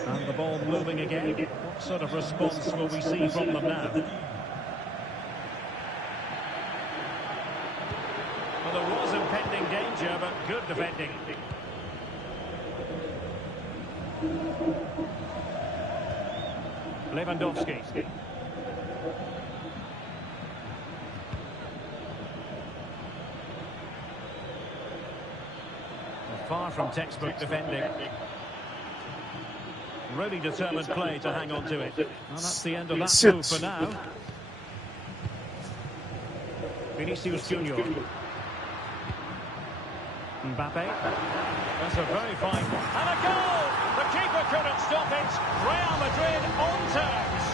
And the ball moving again. What sort of response will we see from them now? Well, there was impending danger, but good defending. Lewandowski. Far from textbook defending. Really determined play to hang on to it. Well, that's the end of that move for now. Vinicius Junior. Mbappe. That's a very fine... And a goal! The keeper couldn't stop it. Real Madrid on terms.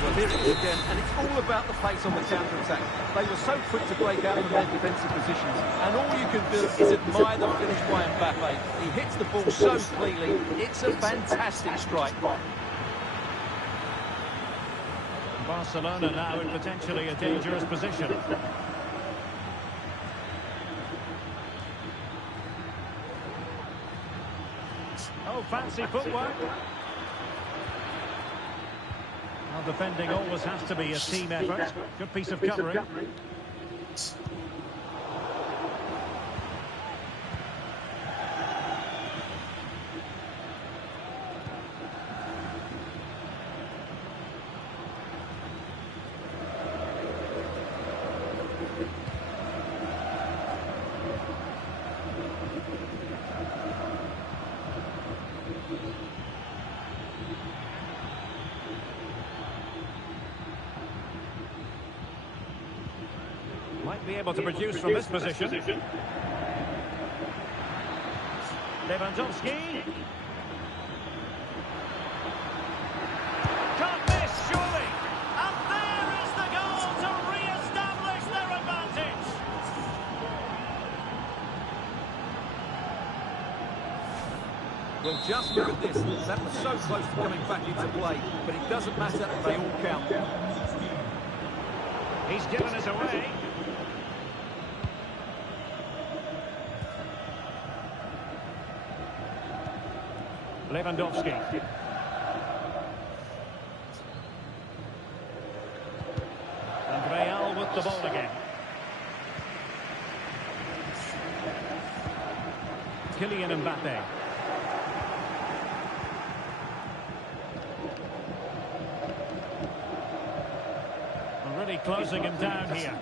Well, here it is again, and it's all about the pace on the counter-attack. They were so quick to break out from their defensive positions, and all you can do is admire the finish by Mbappe. He hits the ball so cleanly. It's a fantastic strike. Barcelona now in potentially a dangerous position. Oh, fancy footwork. Well, Well, defending always has to be a team effort. Good piece of covering. Might be able to produce from this position. Lewandowski. Can't miss, surely. And there is the goal to re-establish their advantage. Well, just look at this. That was so close to coming back into play, but it doesn't matter. They all count. He's given us away. Lewandowski. And Real with the ball again. Kylian Mbappe. Already closing him down here.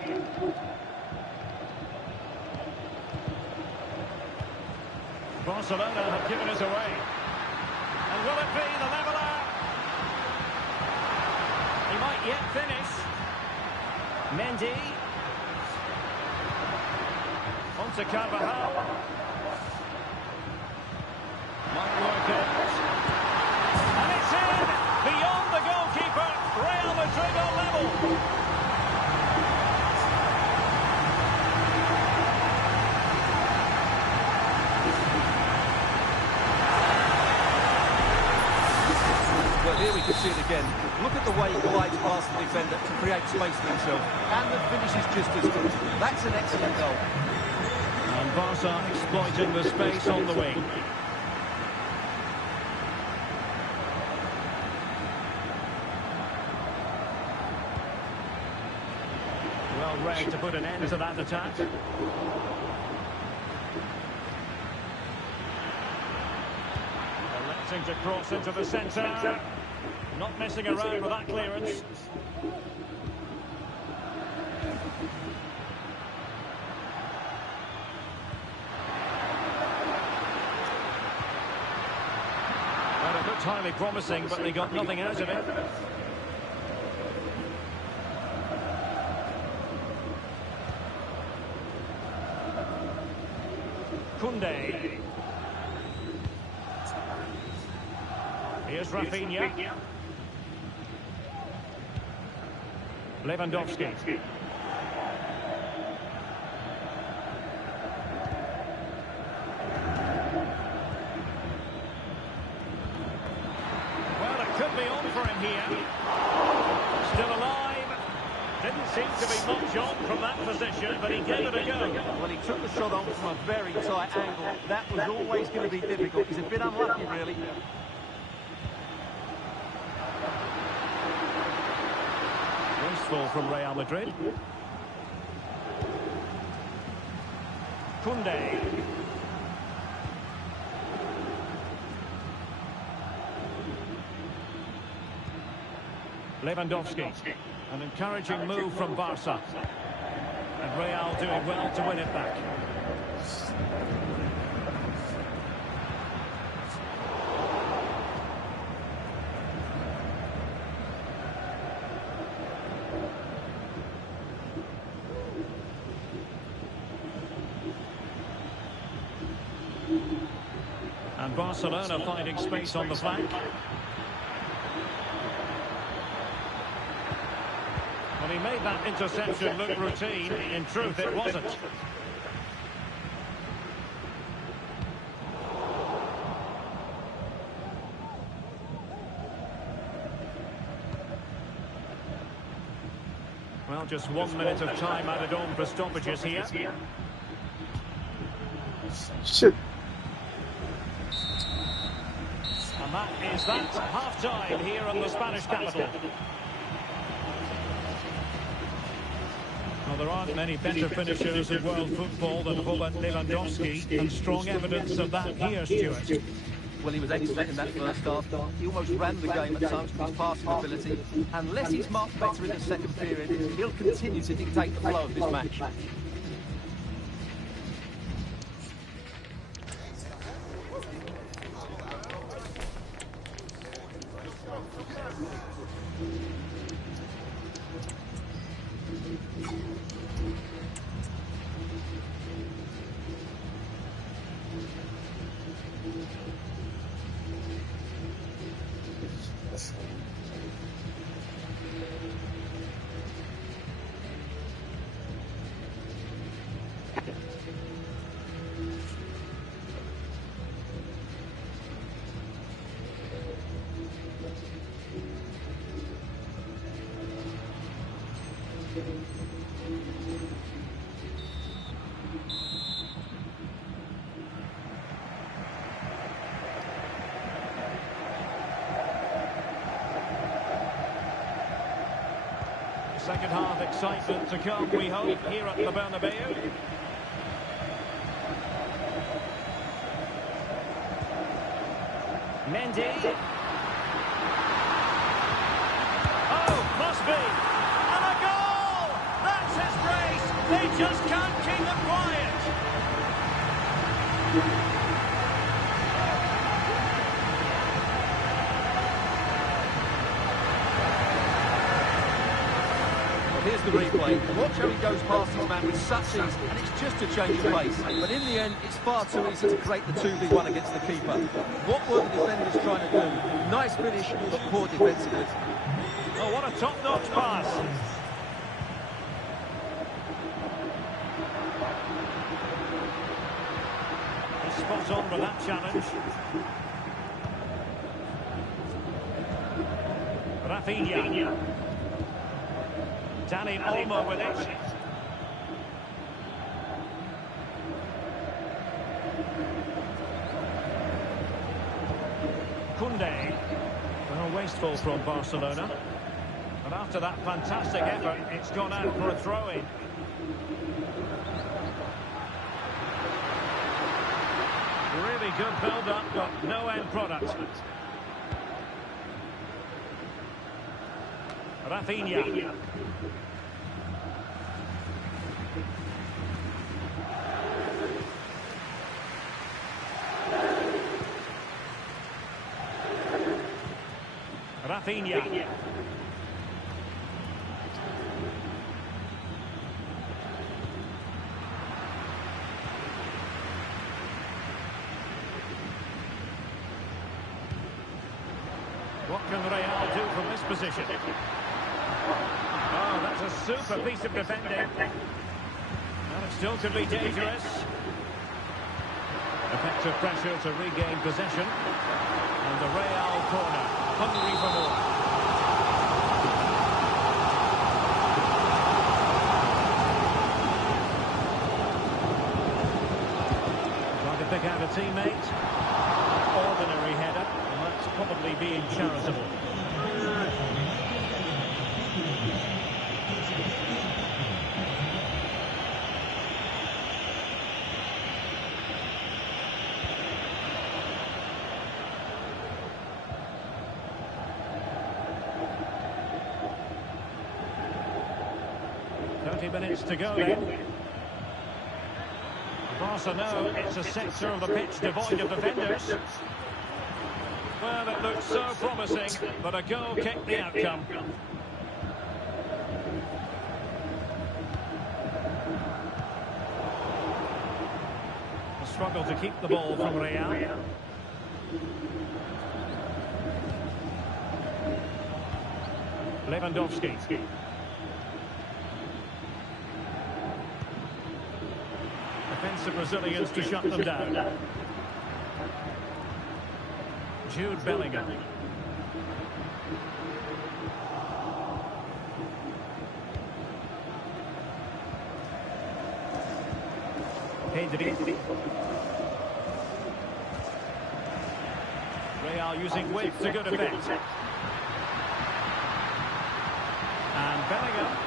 Barcelona have given us away. And will it be the leveller? He might yet finish. Mendy. On to Carvajal. Might work out. And it's in! Beyond the goalkeeper. Real Madrid are level. Well, here we can see it again. Look at the way he glides past the defender to create space for himself. And the finish is just as good. That's an excellent goal. And Barca exploiting the space on the wing. Well read to put an end to that attack. Electing to cross into the centre. Not messing around with that clearance. Well, it looked highly promising, but they got nothing out of it. Koundé. Here's Rafinha. Lewandowski. Well, it could be on for him here. Still alive. Didn't seem to be much on from that position, but he gave it a go. Well, he took the shot on from a very tight angle. That was always going to be difficult. He's a bit unlucky, really. Wasteful from Real Madrid. Koundé. Lewandowski. An encouraging move from Barca. And Real doing well to win it back. And Barcelona finding space on the flank. Well, he made that interception look routine. In truth, it wasn't. Well, just 1 minute of time added on for stoppages here. Shit. And that is that half-time here in the Spanish capital. Well, there aren't many better finishers in world football than Robert Lewandowski, and strong evidence of that here, Stuart. Well, he was excellent in that first half. He almost ran the game at times with his passing ability. Unless he's marked better in the second period, he'll continue to dictate the flow of this match. Second half excitement to come, we hope, here at the Bernabeu. Mendy. Oh, must be. And a goal! That's his brace. They just can't keep them quiet. Here's the replay. Watch how he goes past his man with such ease, and it's just a change of pace. But in the end, it's far too easy to create the 2v1 against the keeper. What were the defenders trying to do? Nice finish, but poor defensively. Oh, what a top-notch pass. He's spot on with that challenge. Rafinha. Danny Olmo with it. Koundé. Well, wasteful from Barcelona. But after that fantastic effort, it's gone out for a throw-in. Really good build-up, but no end product. Rafinha. Rafinha. What can Real do from this position? Oh, that's a super piece of defending. And it still could be dangerous. Effective pressure to regain possession. And the Real corner, hungry for more. Trying to pick out a teammate. Ordinary header, and that's probably being charitable. Minutes to go then. Barca know it's a sector of the pitch devoid of defenders. Well, it looks so promising, but a goal kicked the outcome. A struggle to keep the ball from Real. Lewandowski. Defensive Brazilians to shut them down. Jude Bellingham. Pedri. Real using width to good effect. And Bellingham.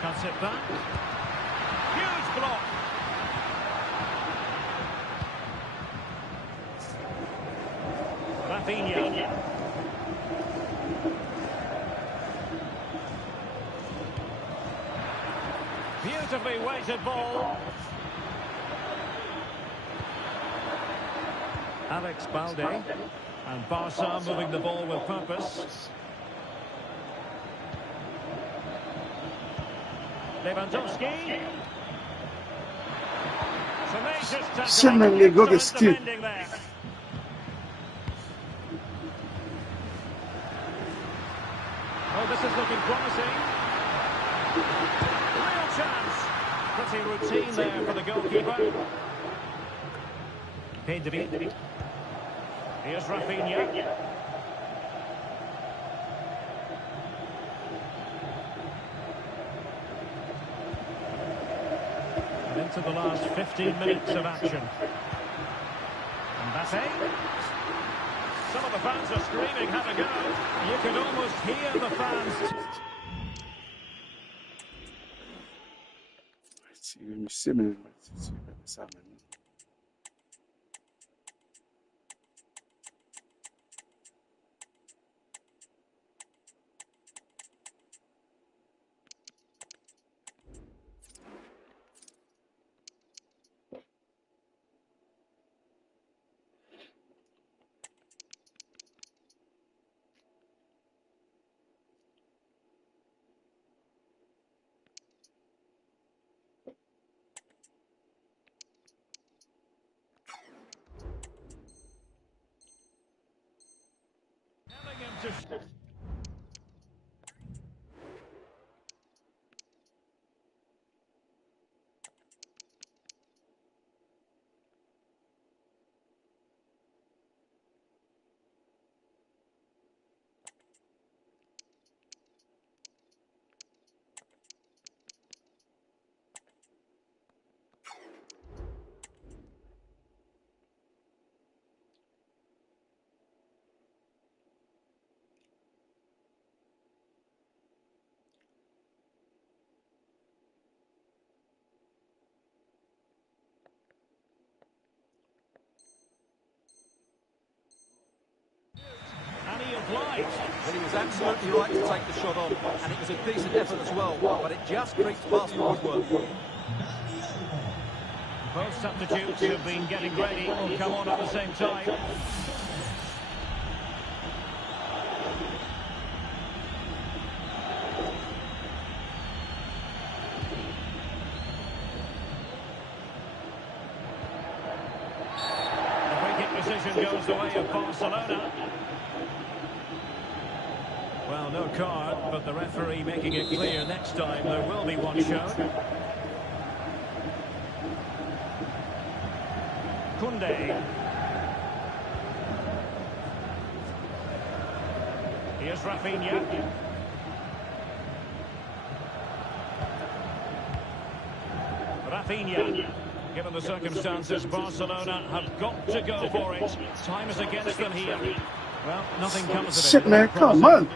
Cuts it back. Huge block. Rafinha. Beautifully weighted ball. Alex Balde. And Barca moving the ball with purpose. Lewandowski. Tenacious tackling. Excellent defending there. Oh, this is looking promising. Real chance. Pretty routine there for the goalkeeper. Pedri. Here's Rafinha. And into the last 15 minutes of action. Mbappe. Some of the fans are screaming, have a go. You can almost hear the fans. Well, he was absolutely right to take the shot on, and it was a decent effort as well, but it just creeps past the woodwork. Both substitutes have been getting ready, will come on at the same time. The free kick position goes the way of Barcelona. Well, no card, but the referee making it clear next time there will be one shown. Koundé. Here's Rafinha. Rafinha. Given the circumstances, Barcelona have got to go for it. Time is against them here. Well, nothing comes of it. Shit, man, come on.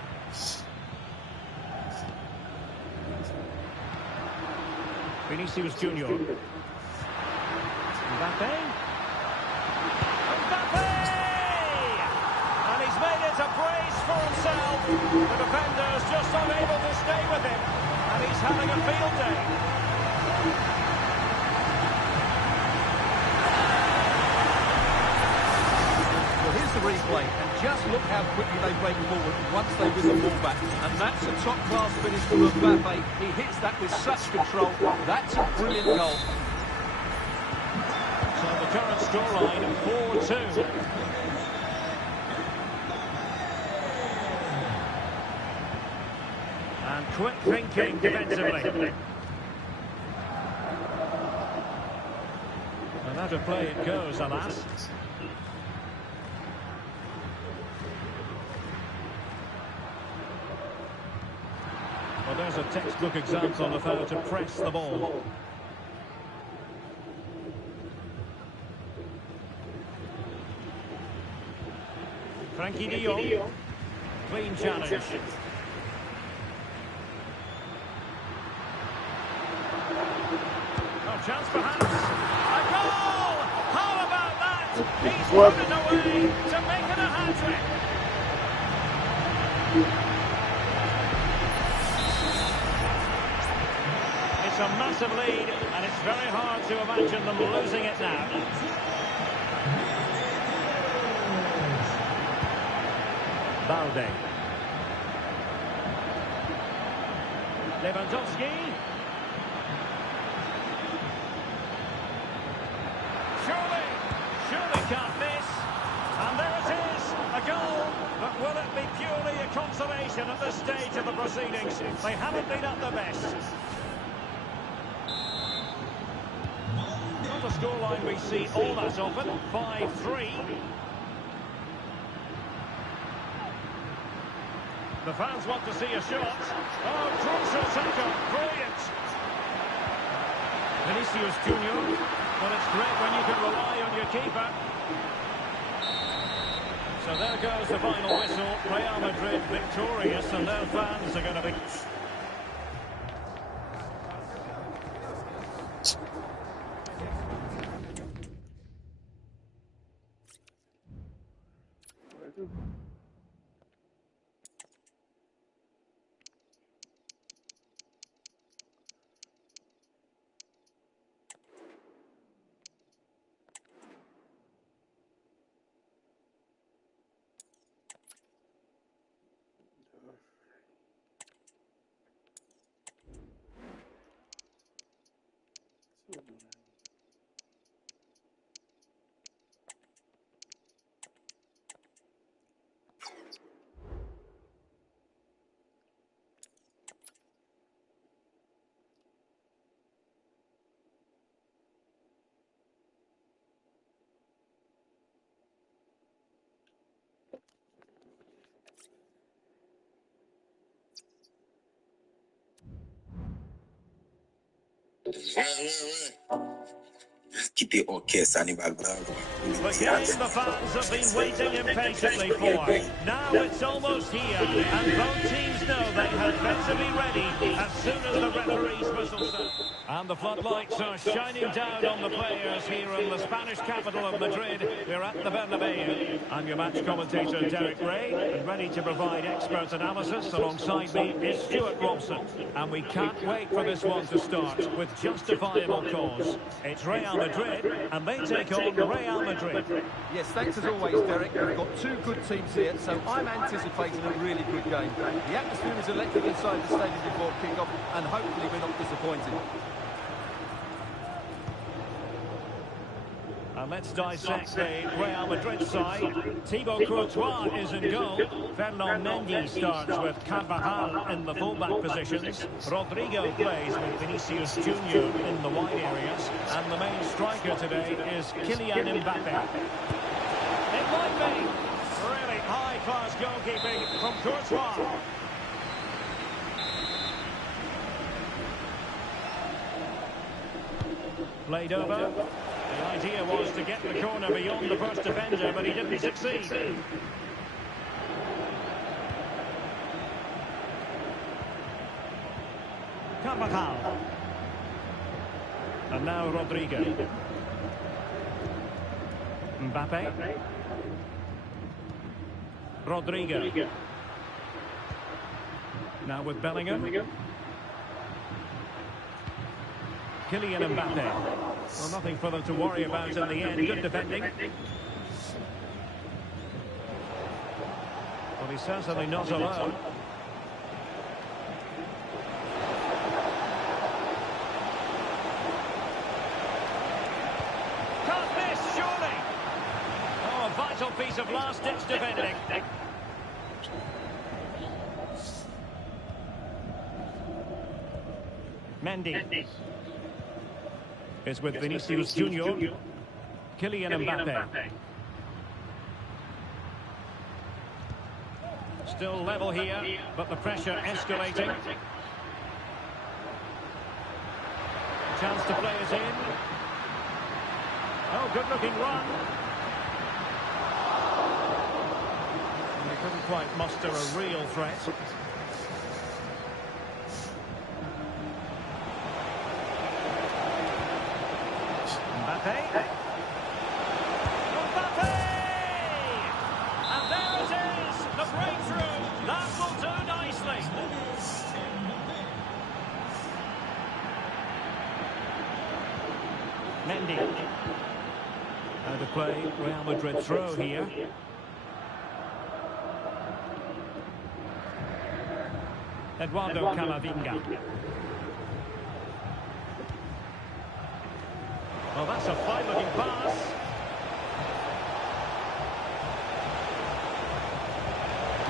Vinicius Junior. Mbappe. Mbappe! And he's made it a brace for himself. The defender's just unable to stay with him. And he's having a field day. Well, here's the replay, and just look how quickly they break forward once they win the ball back. And that's a top-class finish from Mbappe. He hits that with such control. That's a brilliant goal. So the current scoreline, 4-2. And quick thinking defensively. And out of play it goes, alas. Well, there's a textbook example of how to press the ball. Frankie de Jong. Clean challenge. Chance perhaps. A goal! How about that? He's put it away to make it a hat-trick. It's a massive lead, and it's very hard to imagine them losing it now. Balde. Lewandowski. Surely can't miss. And there it is, a goal. But will it be purely a consolation at this stage of the proceedings? They haven't been at their best. Not a scoreline we see all that often. 5-3. The fans want to see a shot. Oh, crucial tackle. Brilliant. Vinicius Junior. Well, it's great when you can rely on your keeper. So there goes the final whistle. Real Madrid victorious, and their fans are going to be... Quitter orchestre à niveau The game the fans have been waiting impatiently for. Now it's almost here, and both teams know they had better be ready as soon as the referee's whistle sounds. And the floodlights are shining down on the players here in the Spanish capital of Madrid. We're at the Bernabeu. I'm your match commentator, Derek Ray, and ready to provide expert analysis. Alongside me is Stuart Robson. And we can't wait for this one to start with justifiable cause. It's Real Madrid, and they take on Real Madrid. Yes, thanks as always, Derek. We've got two good teams here, so I'm anticipating a really good game. The atmosphere is electric inside the stadium before kick-off, and hopefully we're not disappointed. And let's dissect the Real Madrid side. Thibaut Courtois is in goal. Fernand Mendy starts with Carvajal in the fullback positions. Rodrigo plays with Vinicius Junior in the wide areas. And the main striker today is Kylian Mbappe. It might be really high-class goalkeeping from Courtois. Played over. The idea was to get the corner beyond the first defender, but he didn't succeed. Carvajal. And now Rodrigo. Mbappe. Rodrigo. Now with Bellingham. Kylian Mbappe. Well, nothing for them to worry about in the end. Good defending. Well, he's certainly not alone. Can't miss, surely. Oh, a vital piece of last-ditch defending. Mendy. Is with Vinicius Junior. Kylian Mbappe. Still level here, but the pressure escalating. Chance to play it in. Oh, good-looking run. And they couldn't quite muster a real threat. Mendy. Out of play, Real Madrid throw here. Eduardo Camavinga. Well, that's a fine-looking pass.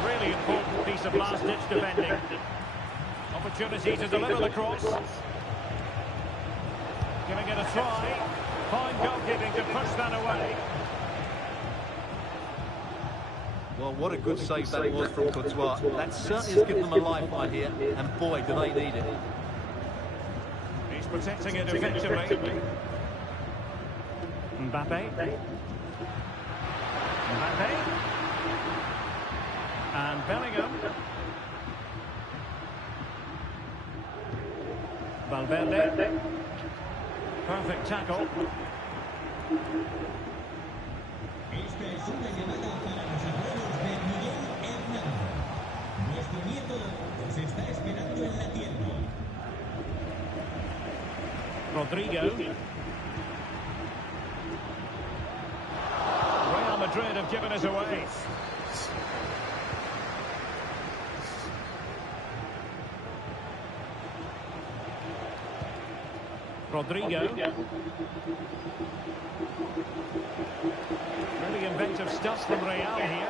Really important piece of last-ditch defending. Opportunity to deliver the cross. Giving it a try. Fine goalkeeping to push that away. Well, what a good save that was from Courtois. That certainly has given them a lifeline here, and boy, do they need it. He's protecting it effectively. Mbappe. And Bellingham. Valverde. Perfect tackle. Esta es una llamada para los abuelos de Miguel Hernández. Nuestro nieto os está esperando en la tienda. Rodrigo. Real Madrid have given us away. Rodrigo. Really inventive stuff from Real here.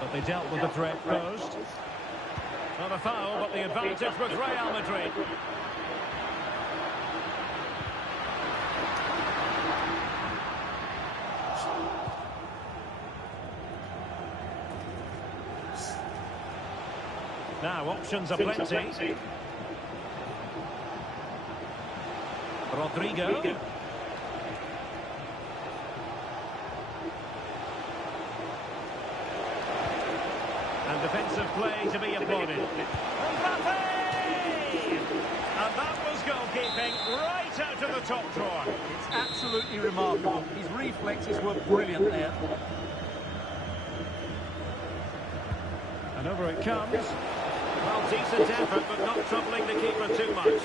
But they dealt with the threat posed. Not a foul, but the advantage with Real Madrid. Now, options are plenty. Rodrigo. And defensive play to be applauded. Mbappe! And that was goalkeeping right out of the top drawer. It's absolutely remarkable. His reflexes were brilliant there. And over it comes. Well, decent effort, but not troubling the keeper too much.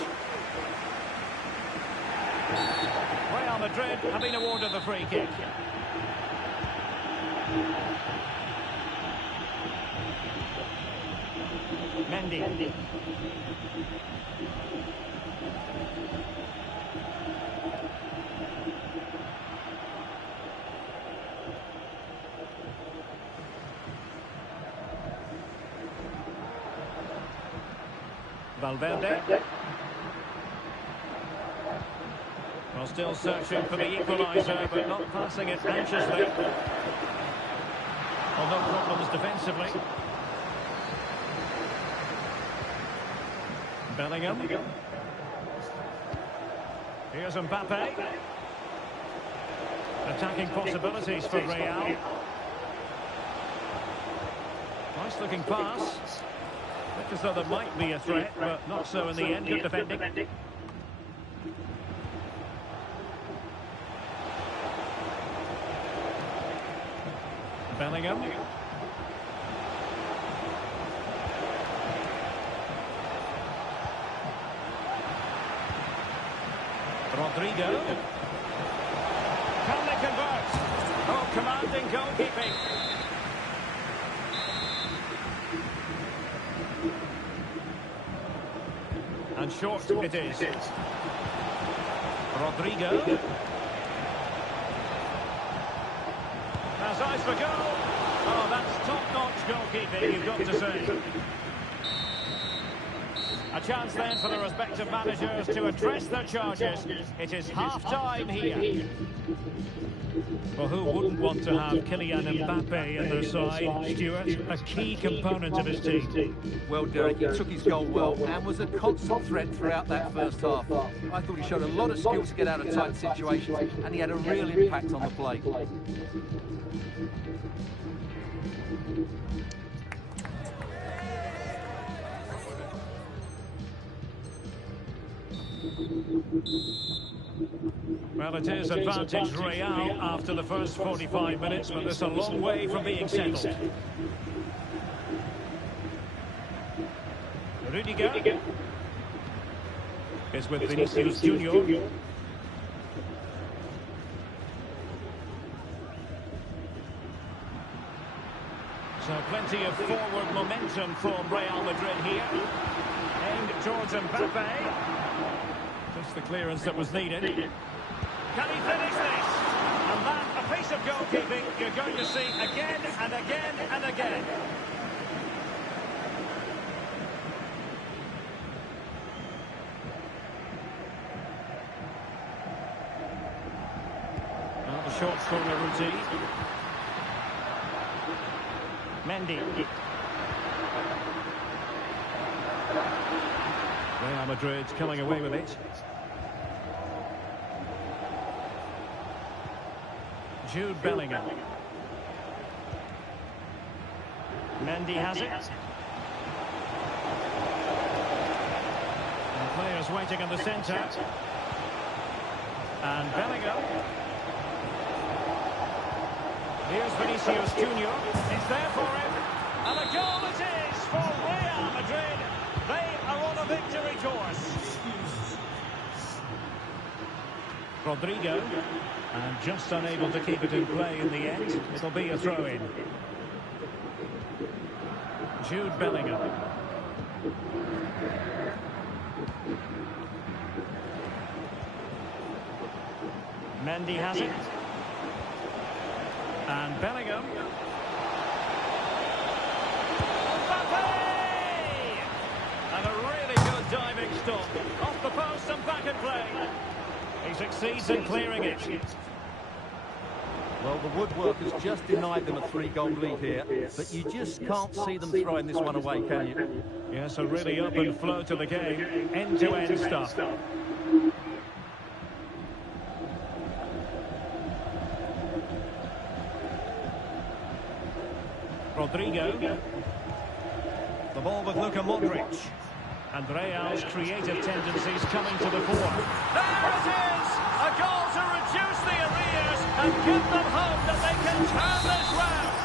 Real Madrid have been awarded the free kick. Mendy. Valverde. Well, still searching for the equaliser, but not passing it anxiously. Well, no problems defensively. Bellingham. Here's Mbappe. Attacking possibilities for Real. Nice looking pass. Looked as though there might be a threat, but not so in the end. Good defending. Bellingham. Rodrigo. Can they convert? Oh, commanding goalkeeping. And short it is. Rodrigo. Has eyes for goal. Oh, that's top-notch goalkeeping, you've got to say. A chance then for the respective managers to address their charges. It is half-time here. Well, who wouldn't want to have Kylian Mbappe in their side, Stuart? A key component of his team. Well, Derek, he took his goal well and was a constant threat throughout that first half. I thought he showed a lot of skill to get out of tight situations, and he had a real impact on the play. Well, it is advantage Real after the first 45 minutes, but it's a long way from being settled. Rudiger is with Vinicius Junior. Plenty of forward momentum from Real Madrid here. Aimed towards Mbappe. Just the clearance that was needed. Can he finish this? And that, a piece of goalkeeping you're going to see again and again and again. Well, the short corner routine. Mendy. Real Madrid coming away with it. Jude Bellingham. Mendy has it. And players waiting in the centre. And Bellingham. Here's Vinicius Junior. It's there for him. And a goal it is for Real Madrid. They are on a victory course. Rodrigo. And just unable to keep it in play in the end. It'll be a throw-in. Jude Bellingham. Mendy has it. And Bellingham. Mbappe! And a really good diving stop. Off the post and back in play. He succeeds in clearing it. Well, the woodwork has just denied them a 3-goal lead here, but you just can't see them throwing this one away, can you? Yes, a really open flow to the game. End-to-end stuff. Rodrigo. The ball with Luka Modric. And Real's creative tendencies coming to the fore. There it is! A goal to reduce the arrears and give them hope that they can turn this round.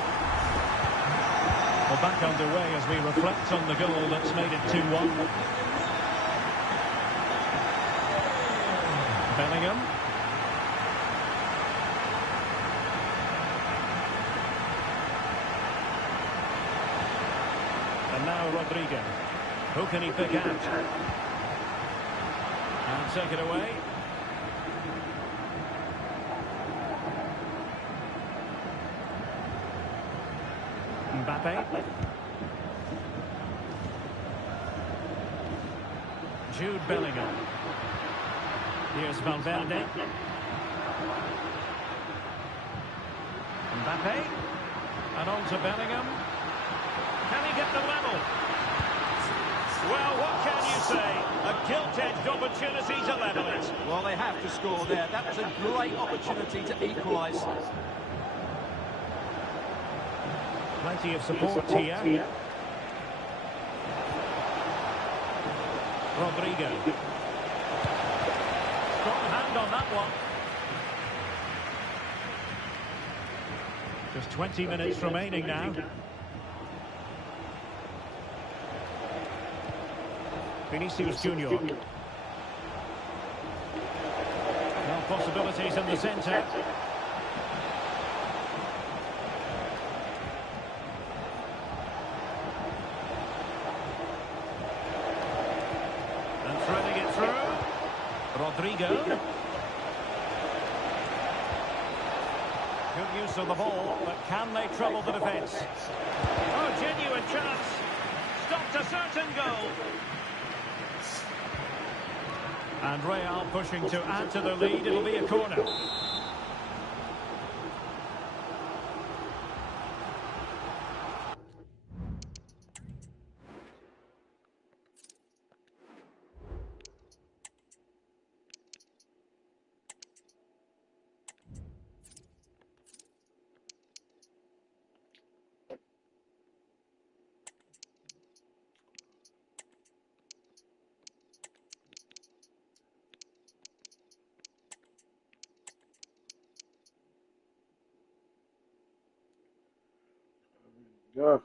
Well, back underway as we reflect on the goal that's made it 2-1. Bellingham. And now Rodrigo. Who can he pick out? And take it away. Mbappe. Jude Bellingham. Here's Valverde. Mbappe. And on to Bellingham. Can he get the level? Well, what can you say? A gilt-edged opportunity to level it. Well, they have to score there. That was a great opportunity to equalise. Plenty of support here. Rodrigo. Strong hand on that one. Just 20 minutes remaining now. Vinicius Junior. Now possibilities in the centre. And threading it through. Rodrigo. Good use of the ball, but can they trouble the defence? Oh, genuine chance. Stopped a certain goal. And Real pushing to add to the lead. It'll be a corner. Go.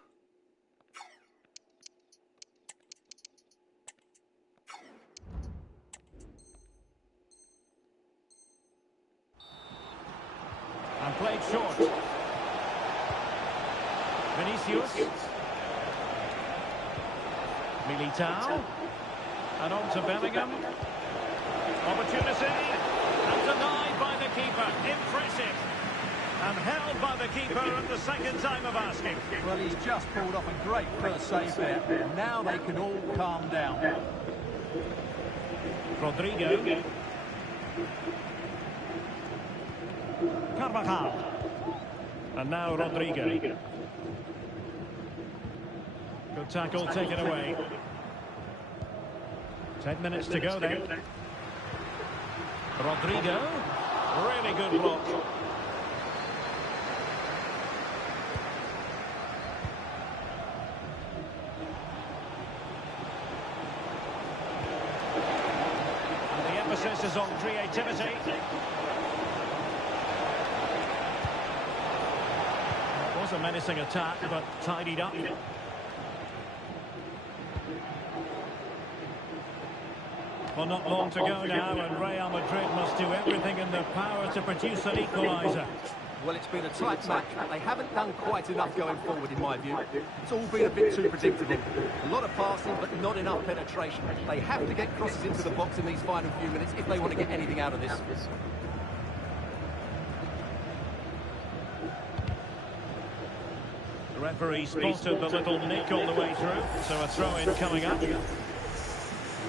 And played short. Vinicius. Militao. And on to Bellingham. Opportunity. And denied by the keeper. Impressive. And held by the keeper at the second time of asking. Well, he's just pulled off a great first save there. Now they can all calm down. Rodrigo. Carvajal. And now Rodrigo. Good tackle taken away. 10 minutes to go then. Rodrigo. Really good block. And the emphasis is on creativity. It was a menacing attack, but tidied up. Well, not long to go now, and Real Madrid must do everything in their power to produce an equaliser. Well, it's been a tight match, but they haven't done quite enough going forward, in my view. It's all been a bit too predictable. A lot of passing, but not enough penetration. They have to get crosses into the box in these final few minutes if they want to get anything out of this. The referee spotted the little nick all the way through, so a throw-in coming up.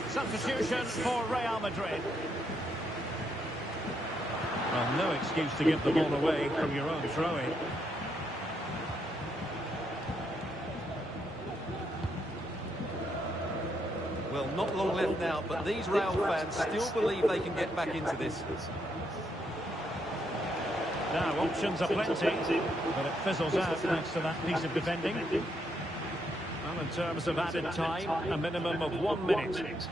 Substitution for Real Madrid. Well, no excuse to give the ball away from your own throw-in. Well, not long left now, but these Real fans still believe they can get back into this. Now, options are plenty, but it fizzles out thanks to that piece of defending. Well, in terms of added time, a minimum of 1 minute.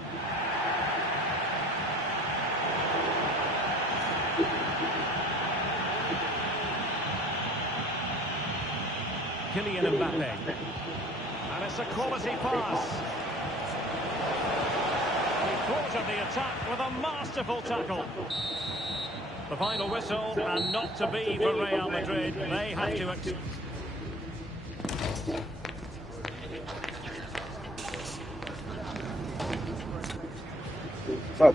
Kylian Mbappe. And it's a quality pass. He thwarted the attack with a masterful tackle. The final whistle, and not to be for Real Madrid. They have to... Fuck.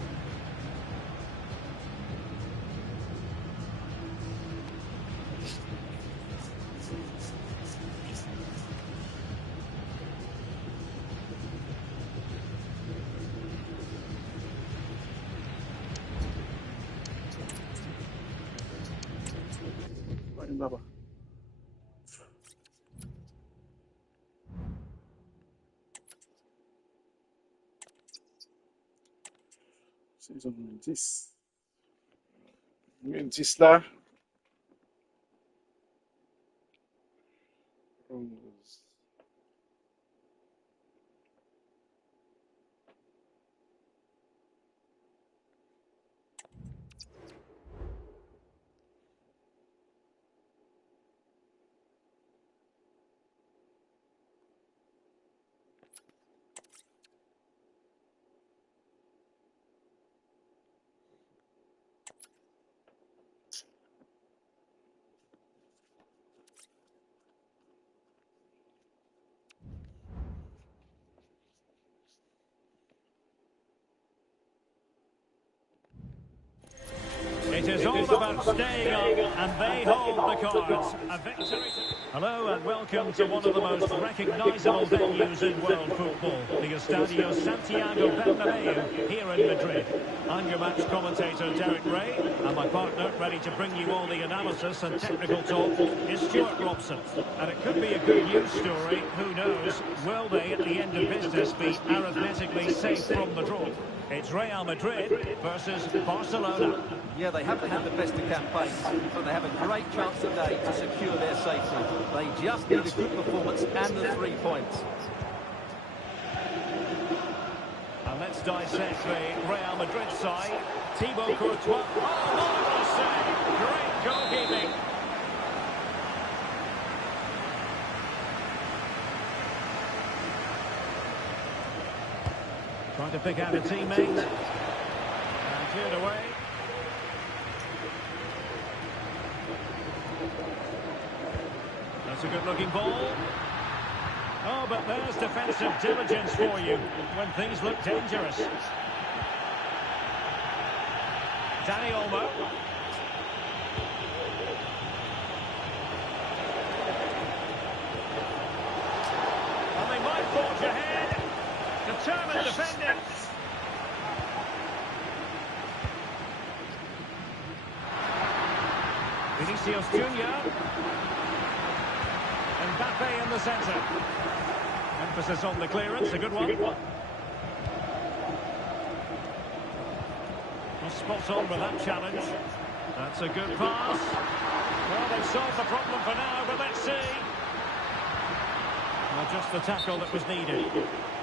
Baba. Saison 2010. 2010 là. It is all about staying up, and they hold the cards. A victory. Hello and welcome to one of the most recognisable venues in world football, the Estadio Santiago Bernabeu here in Madrid. I'm your match commentator Derek Ray, and my partner, ready to bring you all the analysis and technical talk, is Stuart Robson. And it could be a good news story, who knows? Will they, at the end of business, be arithmetically safe from the draw? It's Real Madrid versus Barcelona. Yeah, they haven't had the best of campaigns, but they have a great chance today to secure their safety. They just need a good performance and the 3 points. And let's dissect the Real Madrid side. Thibaut Courtois. Oh, marvellous save! Great goalkeeping. Trying to pick out a teammate. And cleared away. A It's a good-looking ball. Oh, but there's defensive diligence for you when things look dangerous. Dani Olmo. And they might forge ahead. Determined defending. Vinicius Junior. Mbappe in the centre. Emphasis on the clearance, a good one. Well, spot on with that challenge. That's a good pass. Well, they've solved the problem for now, but let's see. Well, just the tackle that was needed.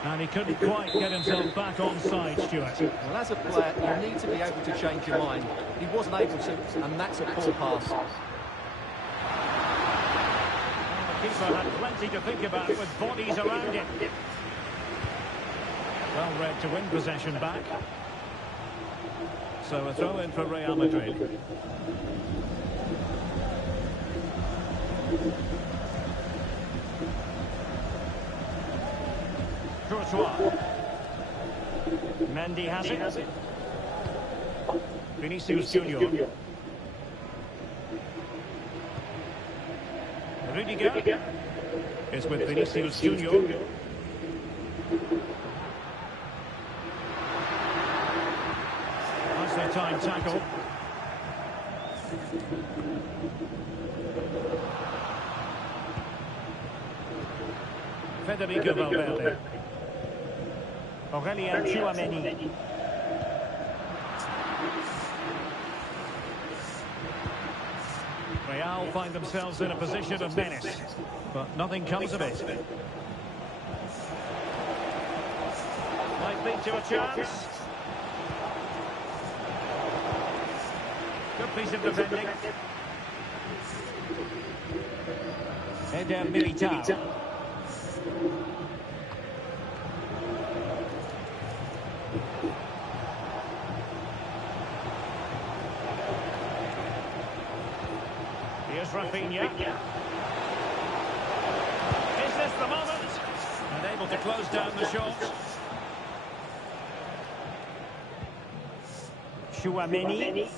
And he couldn't quite get himself back on side, Stuart. Well, as a player, you need to be able to change your mind. He wasn't able to, and that's a poor pass. The keeper had plenty to think about with bodies around him. Well read to win possession back. So a throw in for Real Madrid. Courtois. Mendy has it. Vinicius Junior. Rudiger is with Vinicius Junior. That's their time tackle. Federico Valverde. Aurélien Tchouaméni. Real find themselves in a position of menace, but nothing comes of it. Might lead to a chance. Good piece of defending. Eder Militao. Here's Rafinha. Is this the moment? And able to close down the shot. Tchouaméni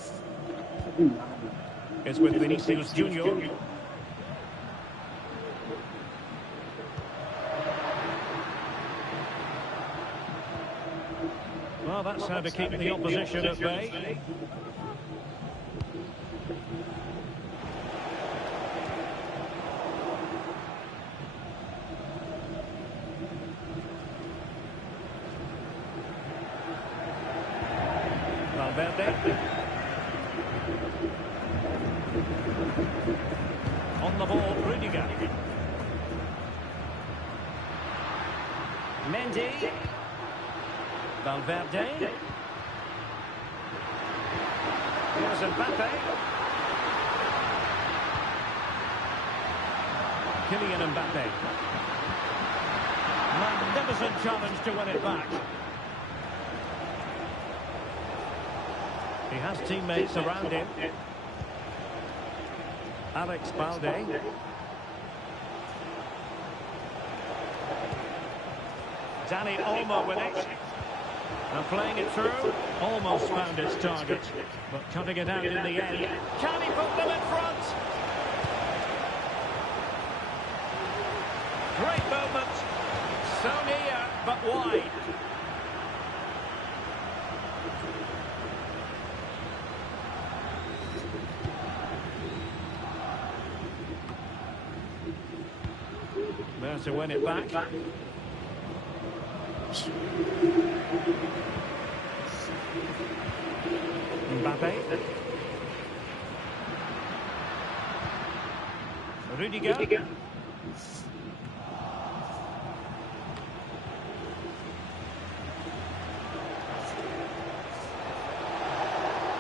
is with Vinicius Junior. Well, that's how to keep the opposition at bay. Valverde. On the ball, Rudiger. Mendy. Valverde. Here's Mbappe. Kylian Mbappe. Magnificent challenge to win it back. He has teammates around him. Alex Balde. Dani Olmo with it. And playing it through. Almost found its target. But cutting it out in the end. Can he put them in front? Great moment. So near, but wide. There to win it back. Mbappe. Rudiger.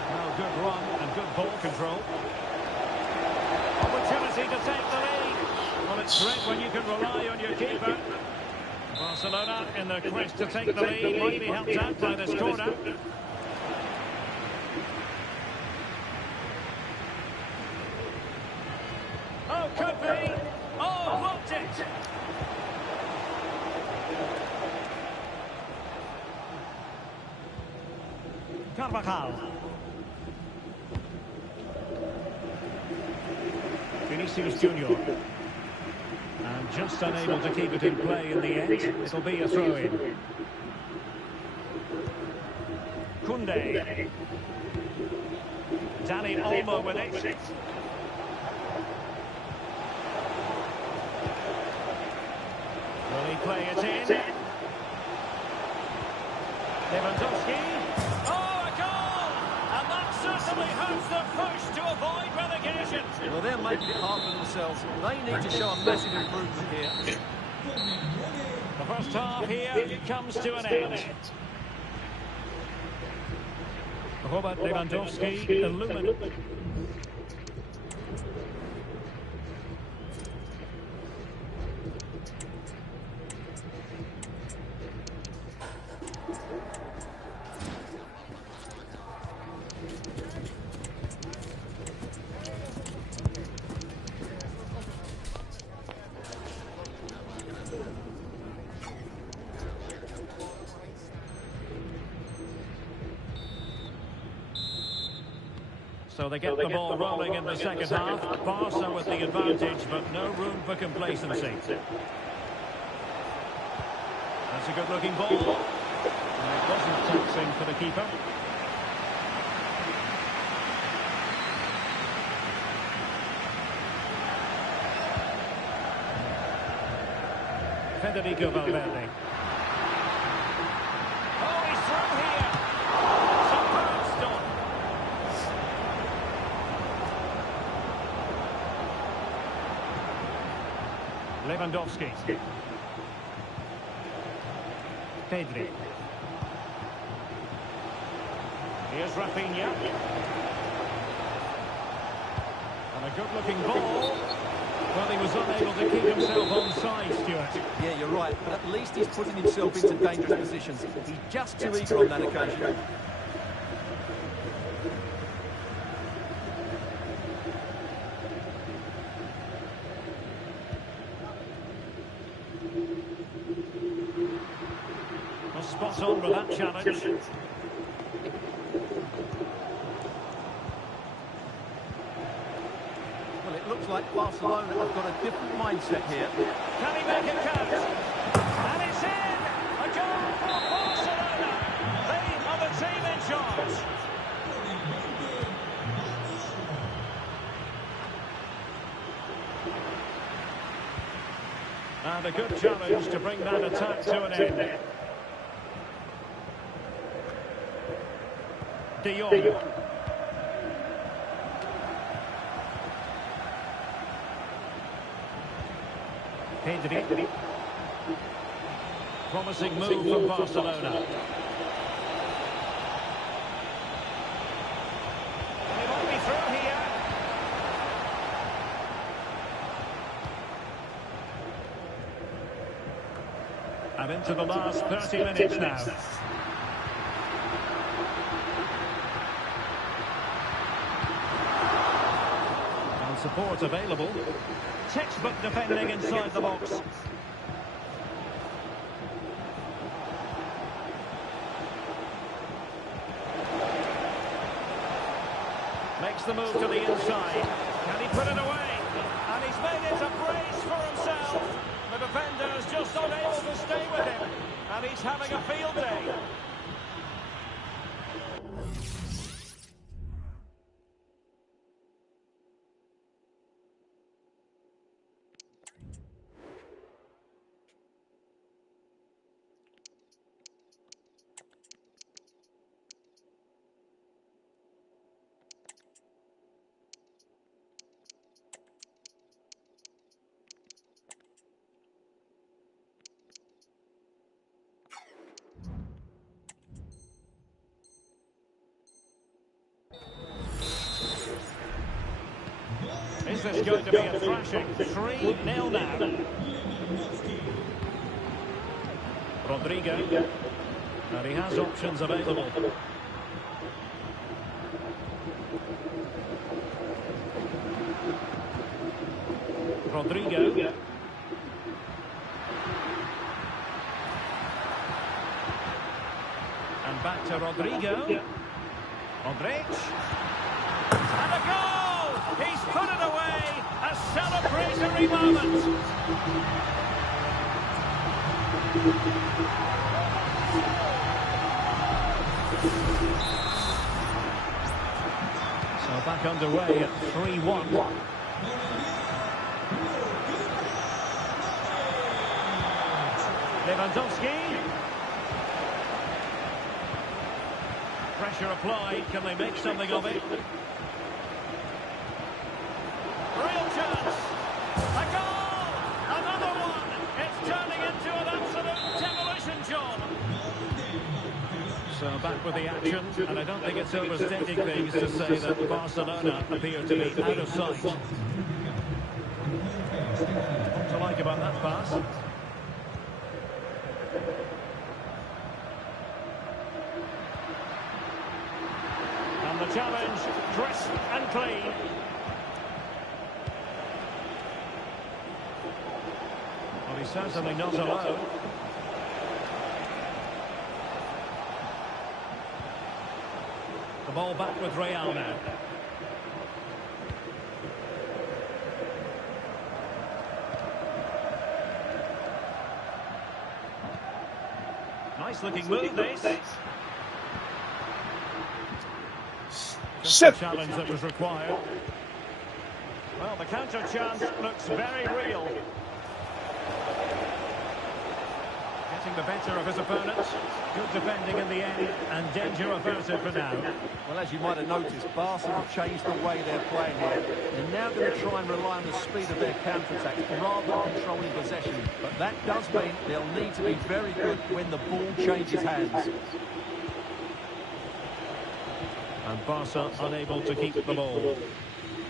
Well, good run and good ball control. Opportunity to take the lead. Well, it's great when you can rely on your keeper. Barcelona in the quest to take the lead, might be helped out by this corner. Oh, could be. Oh, Carvajal. Vinicius Junior. And just unable to keep it in play in the end. It'll be a throw-in. Koundé. Danny Olmo with it. Will he play it in? Lewandowski. Oh, a goal! And that certainly hurts their push to avoid relegation. Well, they're making it hard for themselves. They need to show a massive improvement here. The first half here comes to an end. Robert Lewandowski illuminated. So they get the ball rolling in the second half. Barca with the advantage, but no room for complacency. That's a good-looking ball. And it wasn't taxing for the keeper. Federico Valverde. Oh, he's through here. Superb stop. Lewandowski. Pedri. Here's Rafinha. And a good-looking ball. Well, he was unable to keep himself on side, Stuart. Yeah, you're right, but at least he's putting himself into dangerous positions. He's just too eager on that occasion. Well, spot on with that challenge. Well, it looks like Barcelona have got a different mindset here. Can he make it count? And it's in! A goal for Barcelona! They are the team in charge. And a good challenge to bring that attack to an end. De Jong. Pedri. Promising move from Barcelona. They might be through here. And into the last 30 minutes now. And support available. Textbook defending inside the box. Makes the move to the inside. Can he put it away? And he's made it a brace for himself. The defender's just unable to stay with him. And he's having a field day. Is this going to be a thrashing? 3-0 now. Rodrigo. And he has options available. Rodrigo. And back to Rodrigo. Modric. And a goal! He's put it away! A celebratory moment! So back underway at 3-1. Lewandowski. Pressure applied. Can they make something of it? Real chance. A goal! Another one! It's turning into an absolute demolition job. So back with the action, and I don't think it's overstating things to say that Barcelona appear to be out of sight. What to like about that pass? And the challenge, crisp and clean. Well, he's certainly not alone. The ball back with Real now. Nice looking move, this. Just the challenge that was required. Well, the counter chance looks very real. Getting the better of his opponents. Good defending in the end, and danger averted for now. Well, as you might have noticed, Barca have changed the way they're playing here. They're now going to try and rely on the speed of their counter-attacks rather than controlling possession. But that does mean they'll need to be very good when the ball changes hands. And Barca unable to keep the ball.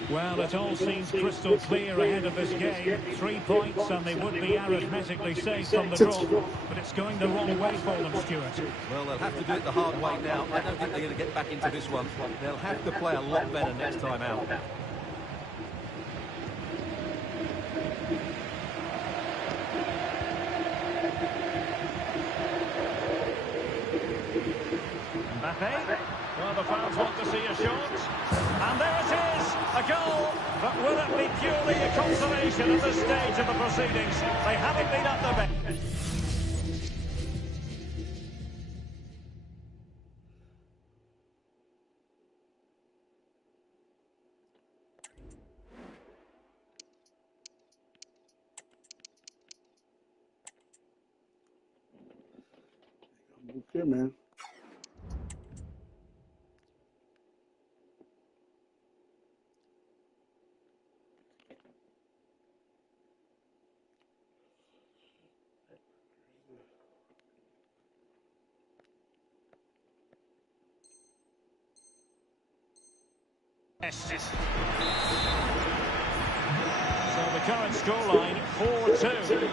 Well, it all seems crystal clear ahead of this game. 3 points and they would be arithmetically safe from the draw. But it's going the wrong way for them, Stuart. Well, they'll have to do it the hard way now. I don't think they're going to get back into this one. They'll have to play a lot better next time out. Mbappe. Well, the fans want to see a shot. And there it is, a goal. But will it be purely a consolation at this stage of the proceedings? They haven't been up the bench. Okay, man. So the current scoreline, 4-2.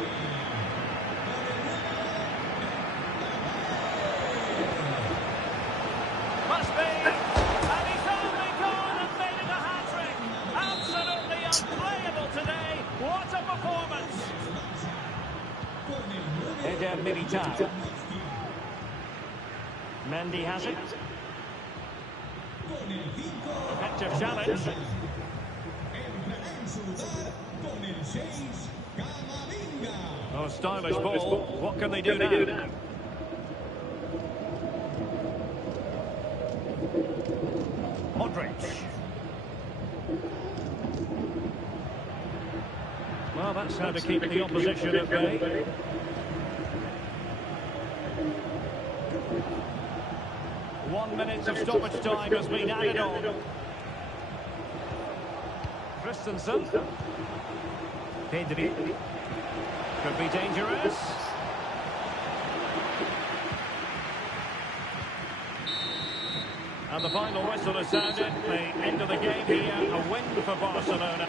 Must be. And he's only gone and made it a hat-trick. Absolutely unplayable today. What a performance. Eder Militao. Mendy has it. Effective challenge. Oh, stylish ball. What can they do now? Modric. Well, that's how to keep the opposition at bay. One minute of stoppage time has been added on. Christensen. Pedri. Could be dangerous. And the final whistle has sounded. The end of the game here. A win for Barcelona.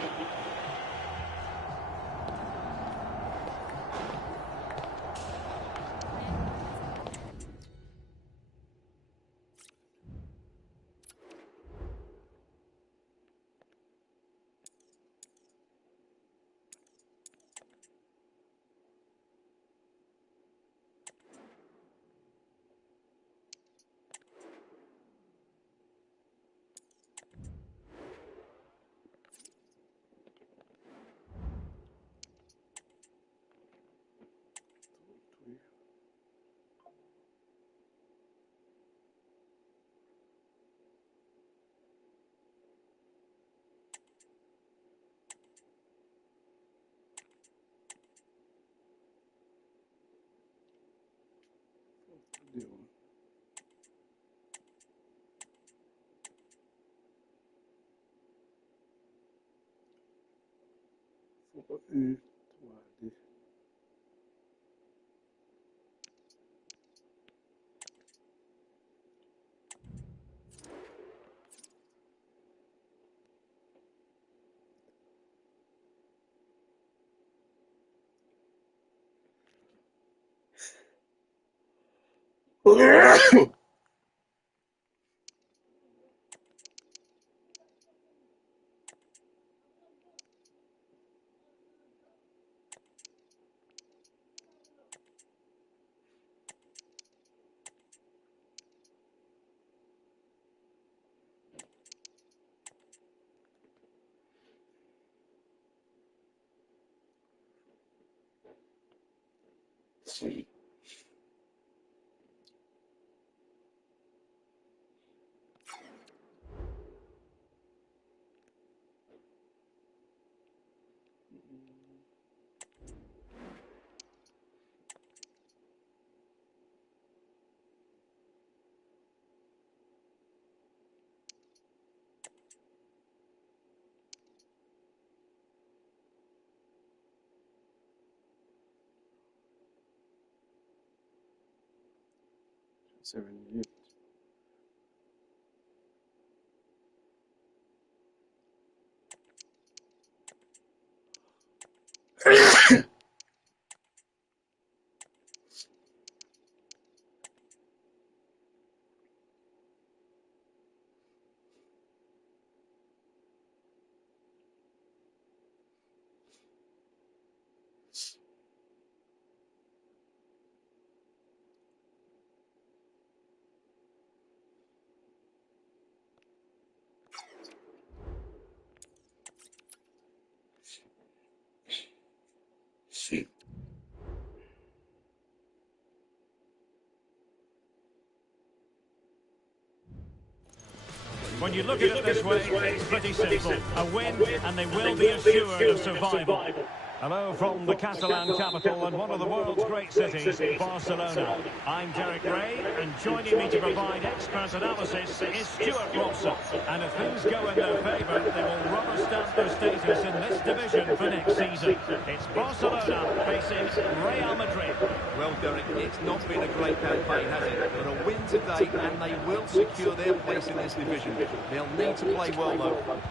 When you look at it this way, it's pretty simple. A win, and they will be assured of survival. Hello from the Catalan capital and one of the world's great cities, Barcelona. I'm Derek Ray, and joining me to provide expert analysis is Stuart Robson. And if things go in their favour, they will rubber stamp their status in this division for next season. It's Barcelona facing Real Madrid. Well, Derek, it's not been a great campaign, has it? But a win today, and they will secure their place in this division. They'll need to play well, though.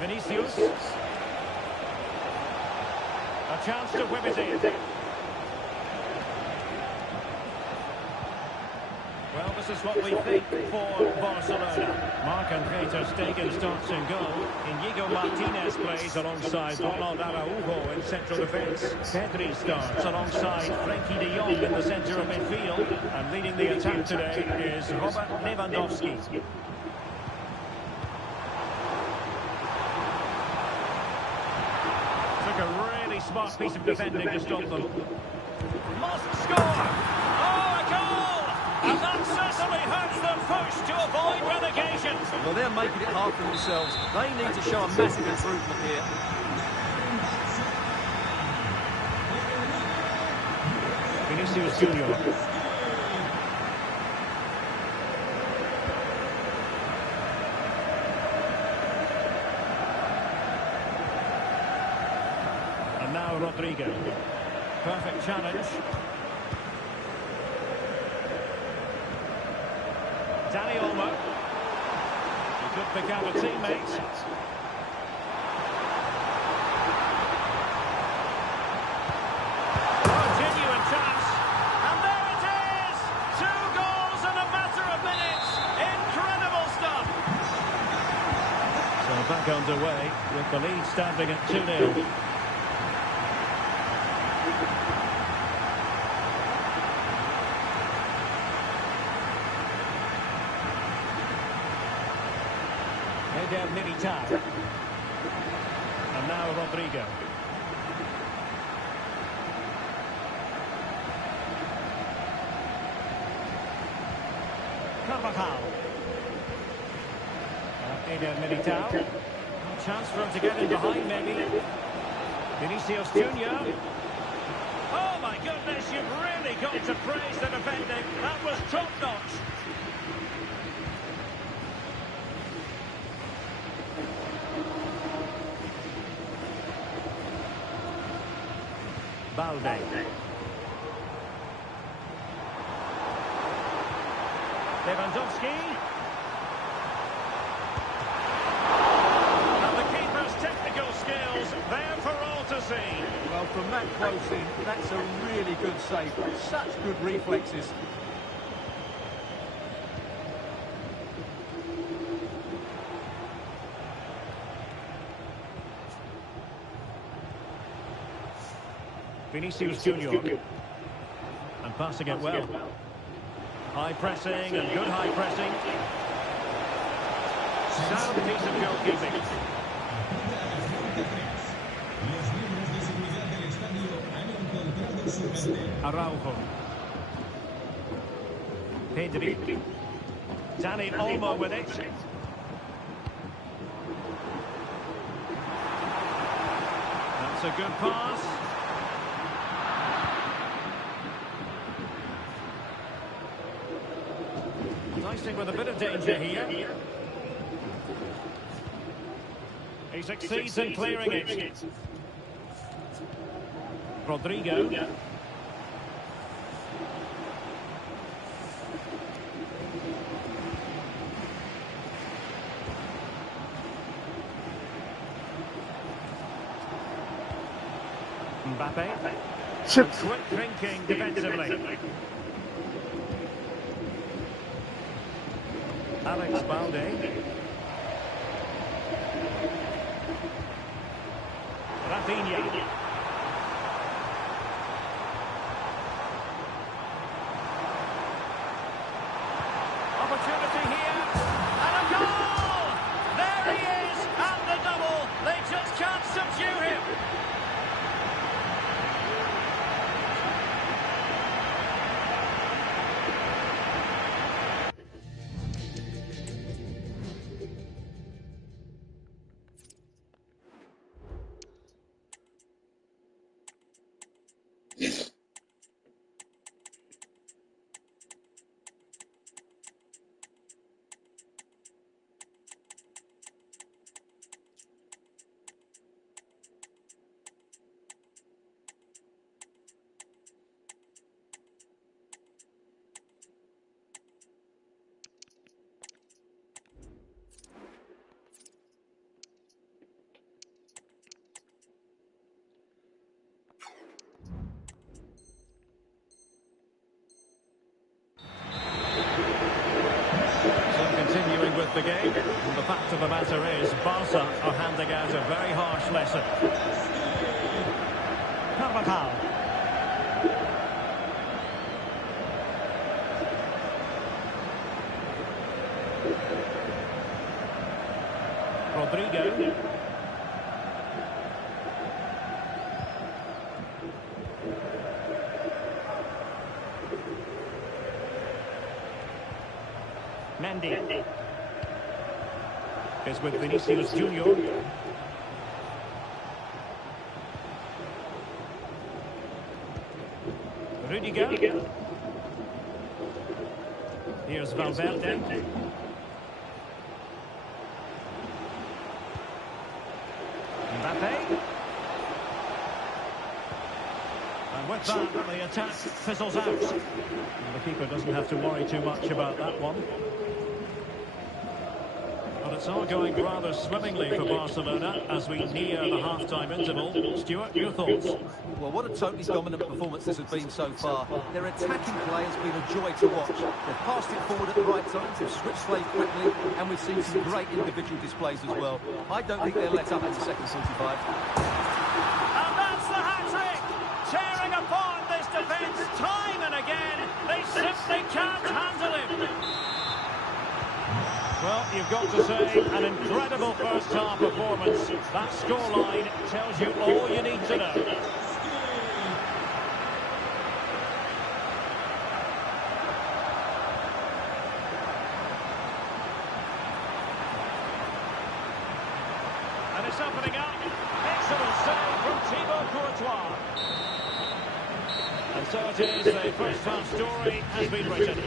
Vinicius. A chance to whip it in. Well, this is what we think for Barcelona. Marc-André ter Stegen starts in goal. Inigo Martinez plays alongside Ronald Araujo in central defence. Pedri starts alongside Frenkie de Jong in the centre of midfield. And leading the attack today is Robert Lewandowski. Took a really smart piece of defending to stop them. Must score! Oh, a goal! And that certainly hurts them push to avoid relegation. Well, they're making it hard for themselves. They need to show a massive improvement here. Vinicius Junior. And now Rodrigo. Perfect challenge. Dani Olmo. He could pick out a teammate. Oh, genuine chance. And there it is! 2 goals in a matter of minutes. Incredible stuff. So back underway with the lead standing at 2-0. Militao. And now Rodrigo. Carvajal. Militao. A chance for him to get in behind, maybe. Vinicius Junior. Oh my goodness, you've really got to praise the defending. That was top-notch. Balde. Lewandowski. And the keeper's technical skills there for all to see. Well, from that close in, that's a really good save. Such good reflexes. Vinicius Junior. And passing it well. High pressing and good high pressing. Sound piece of goalkeeping. Los miembros de seguridad del estadio han encontrado su cartel. Araujo. Pedri. Dani Olmo with it. That's a good pass. Dicing with a bit of danger here. He succeeds in clearing it. Rodrigo. Mbappe. Chip. Quick thinking defensively. Alex Balde. Rafinha. Opportunity here. And a goal! There he is! And the double. They just can't subdue him. Continuing with the game, the fact of the matter is Barca are handing out a very harsh lesson. Carvajal. Rodrigo. Mendy is with Vinicius Junior. Rudiger. Here's Valverde. Mbappe. And with that, the attack fizzles out. And the keeper doesn't have to worry too much about that one. But it's all going rather swimmingly for Barcelona as we near the half-time interval. Stuart, your thoughts? Well, what a totally dominant performance this has been so far. Their attacking play has been a joy to watch. They've passed it forward at the right time, they've switched play quickly, and we've seen some great individual displays as well. I don't think they'll let up in the second 45. And that's the hat-trick! Tearing apart this defence time and again. They simply can't handle him. Well, you've got to say, an incredible first-half performance. That scoreline tells you all you need to know. And it's opening up. Excellent save from Thibaut Courtois. And so it is, the first-half story has been written.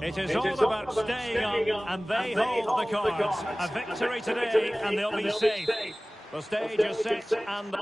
It is all about staying up, and they hold the cards. A victory today, and they'll be safe. The stage is set, and...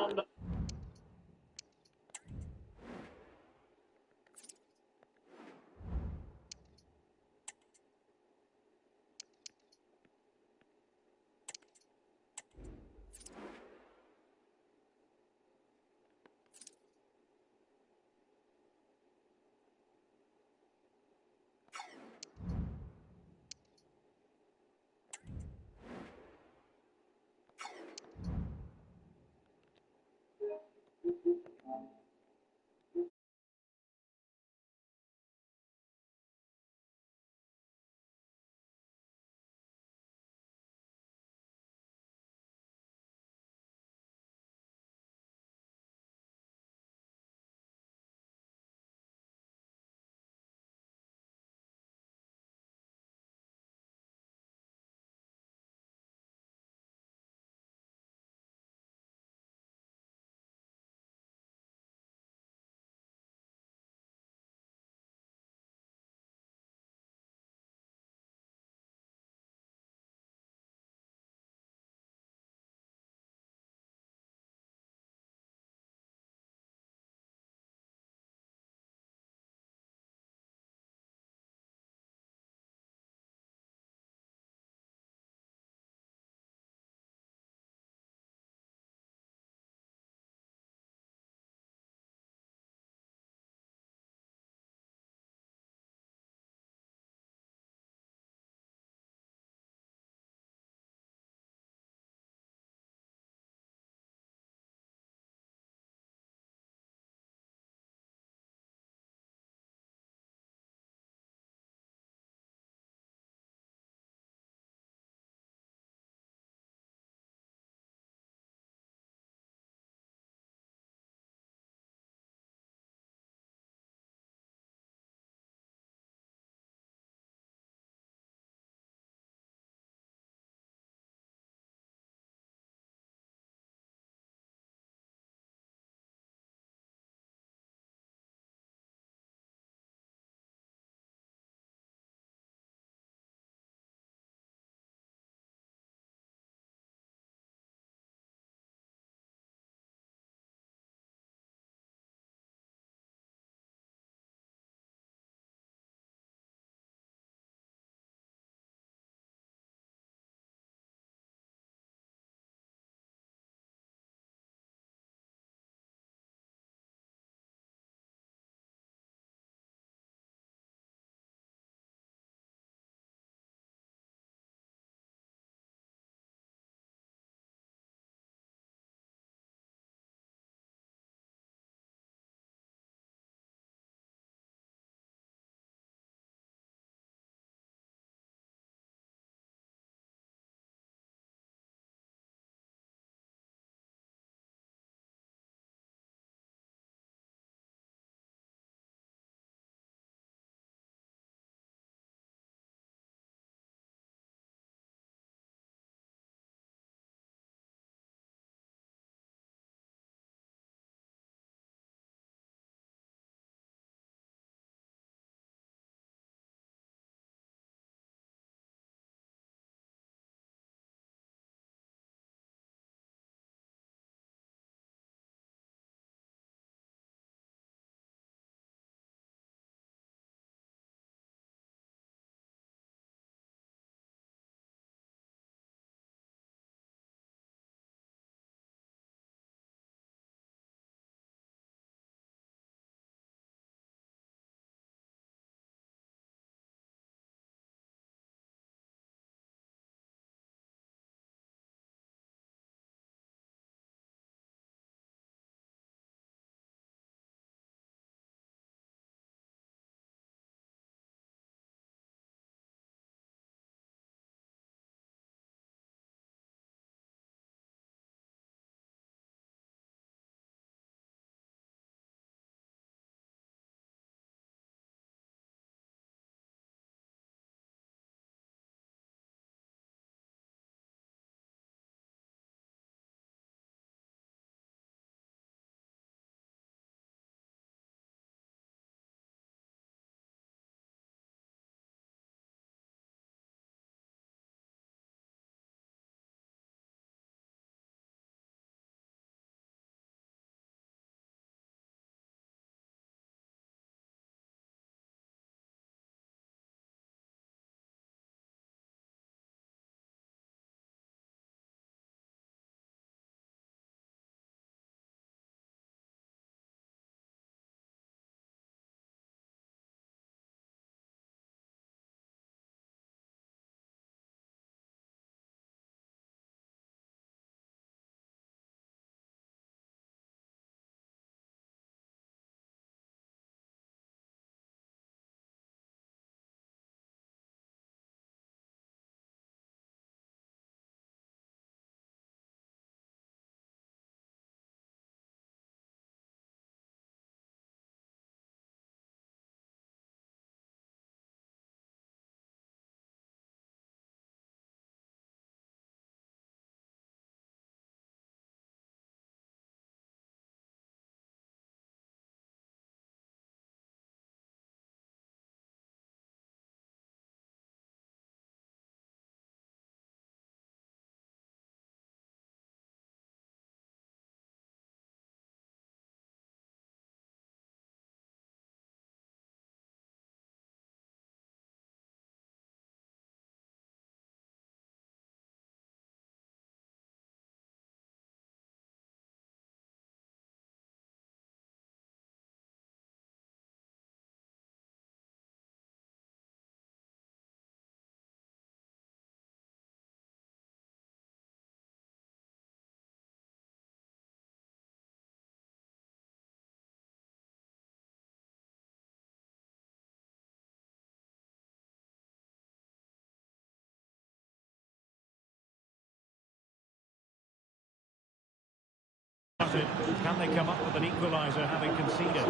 Can they come up with an equaliser having conceded?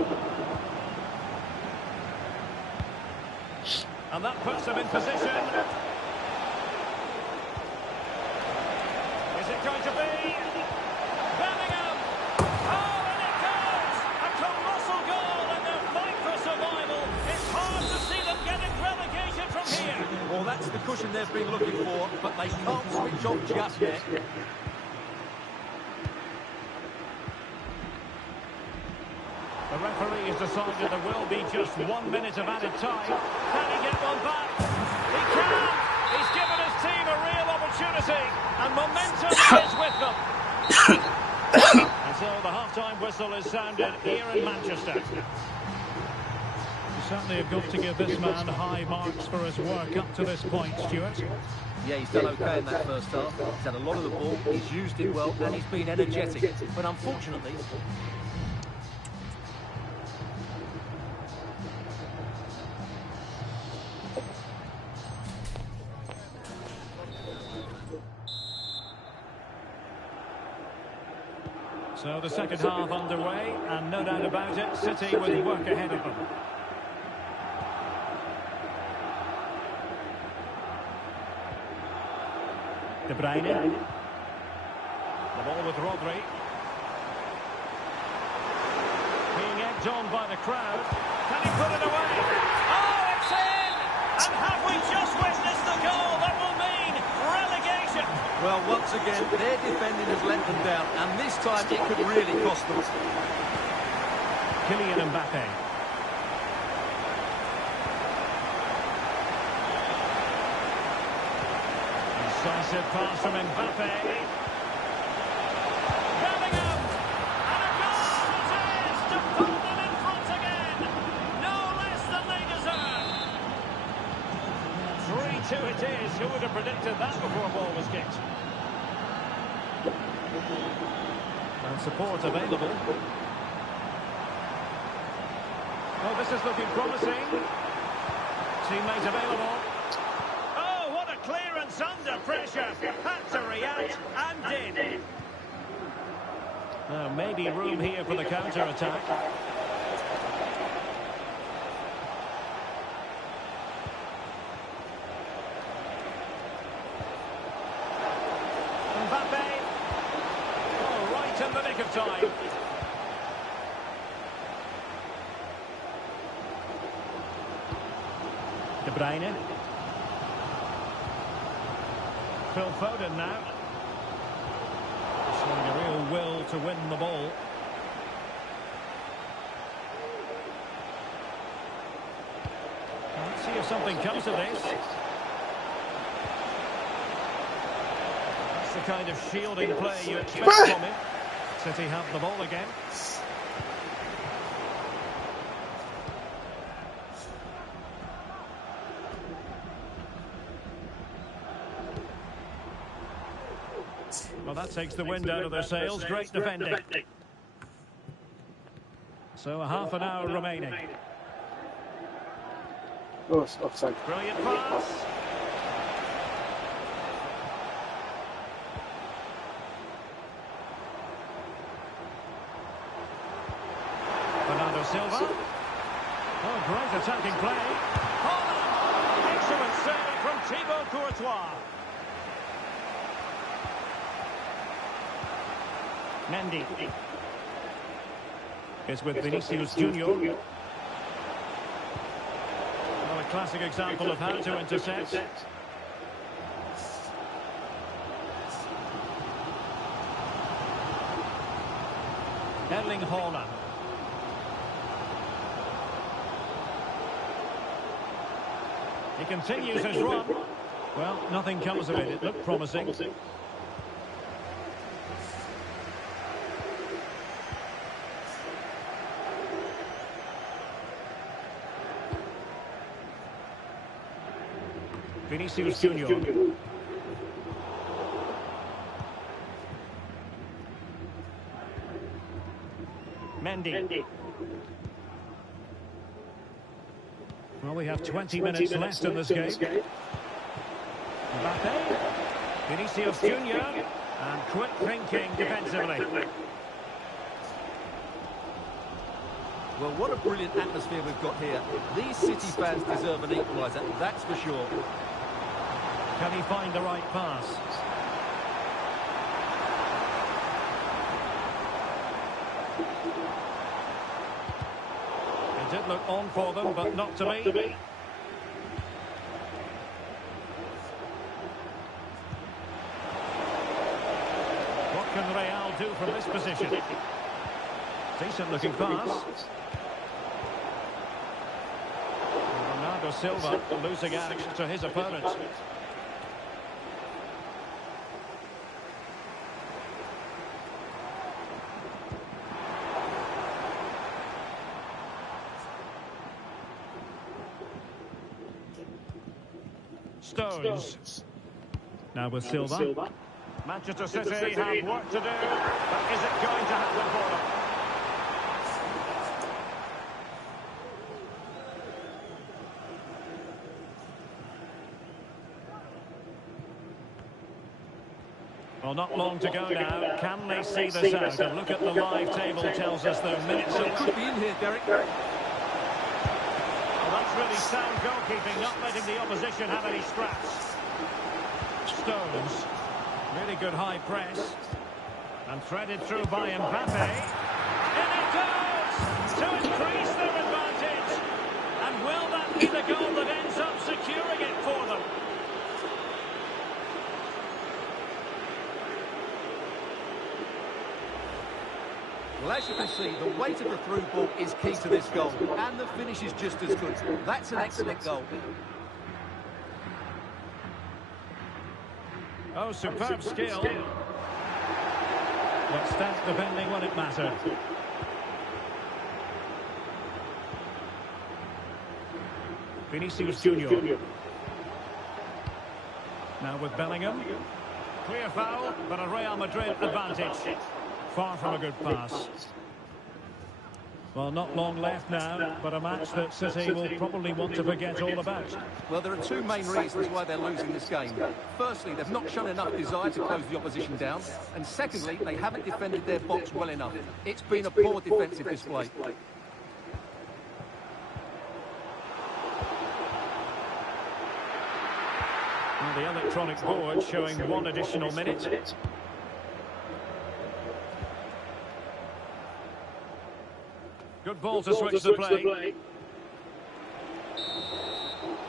And that puts them in position. Is it going to be? Bellingham! Oh, and it goes! A colossal goal in their fight for survival. It's hard to see them getting relegation from here. Well, that's the cushion they've been looking for, but they can't switch off just yet. The referee has decided there will be just 1 minute of added time. Can he get one back? He can! He's given his team a real opportunity, and momentum is with them. And so the half-time whistle is sounded here in Manchester. You certainly have got to give this man high marks for his work up to this point, Stuart. Yeah, he's done okay in that first half. He's had a lot of the ball, he's used it well, and he's been energetic. But unfortunately... So the second half underway, and no doubt about it, City with work ahead of them. De Bruyne. The ball with Rodri. Being egged on by the crowd. Can he put it away? Oh, it's in! And have we just witnessed the goal that will mean relegation? Well, once again, their defending has let them down, and this time it could really cost them. Kylian Mbappe. Decisive pass from Mbappe. Bellingham! And a goal it is to put them in front again! No less than they deserve! 3-2 it is. Who would have predicted that before a ball was kicked? And support available. Oh, this is looking promising. Teammate available. Oh, what a clearance under pressure. Had to react and did. Now, maybe room here for the counter-attack. Mbappe. Oh, right in the nick of time. De Bruyne. Phil Foden now. Showing a real will to win the ball. Let's see if something comes of this. That's the kind of shielding play you expect from him. City have the ball again. Well, that takes the wind out of their sails. Great defending. So a half an hour remaining. Oh, it's offside. Brilliant pass. Bernardo Silva. Oh, great attacking play. Holland. Excellent save from Thibaut Courtois. Mendy. It's with Vinicius Junior. Well, a classic example of how to intercept. Erling Haaland. He continues his run. Well, nothing comes of it. It looked promising. Vinicius Junior. Mendy. Well, we have 20 minutes left in this game. Mbappe. Vinicius Junior. And quick thinking defensively. Well, what a brilliant atmosphere we've got here. These City fans deserve an equaliser, that's for sure. Can he find the right pass? It did look on for them, but not to be. What can Real do from this position? Decent looking pass. Bernardo Silva losing out to his opponent. Stones. Now with Silva. Manchester City have work to do, but is it going to happen for them? Well, not long to go now. Can they see this out? And look at the live table tells us there are minutes. It could be in here, Derek. Well, that's really sound goalkeeping, not letting the opposition have any scraps. Stones. Really good high press. And threaded through by Mbappe. In it goes! To increase their advantage. And will that be the goal that ends up securing it for them? Well, as you can see, the weight of the through ball is key to this goal. And the finish is just as good. That's an excellent goal. Oh, superb skill. But stats defending when it mattered. Vinicius Junior. Now with Bellingham. Clear foul, but a Real Madrid advantage. Far from a good pass. Well, not long left now, but a match that City will probably want to forget all about. Well, there are two main reasons why they're losing this game. Firstly, they've not shown enough desire to close the opposition down. And secondly, they haven't defended their box well enough. It's been a poor defensive display. And the electronic board showing 1 additional minute. Good ball to switch the play.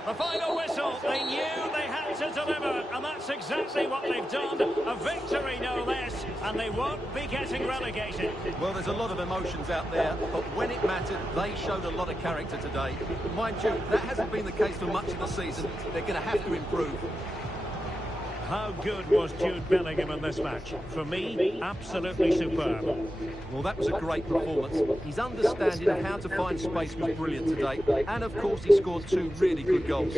The final whistle. They knew they had to deliver, and that's exactly what they've done. A victory, no less, and they won't be getting relegated. Well, there's a lot of emotions out there, but when it mattered, they showed a lot of character today. Mind you, that hasn't been the case for much of the season. They're going to have to improve. How good was Jude Bellingham in this match? For me, absolutely superb. Well, that was a great performance. His understanding of how to find space was brilliant today. And, of course, he scored 2 really good goals.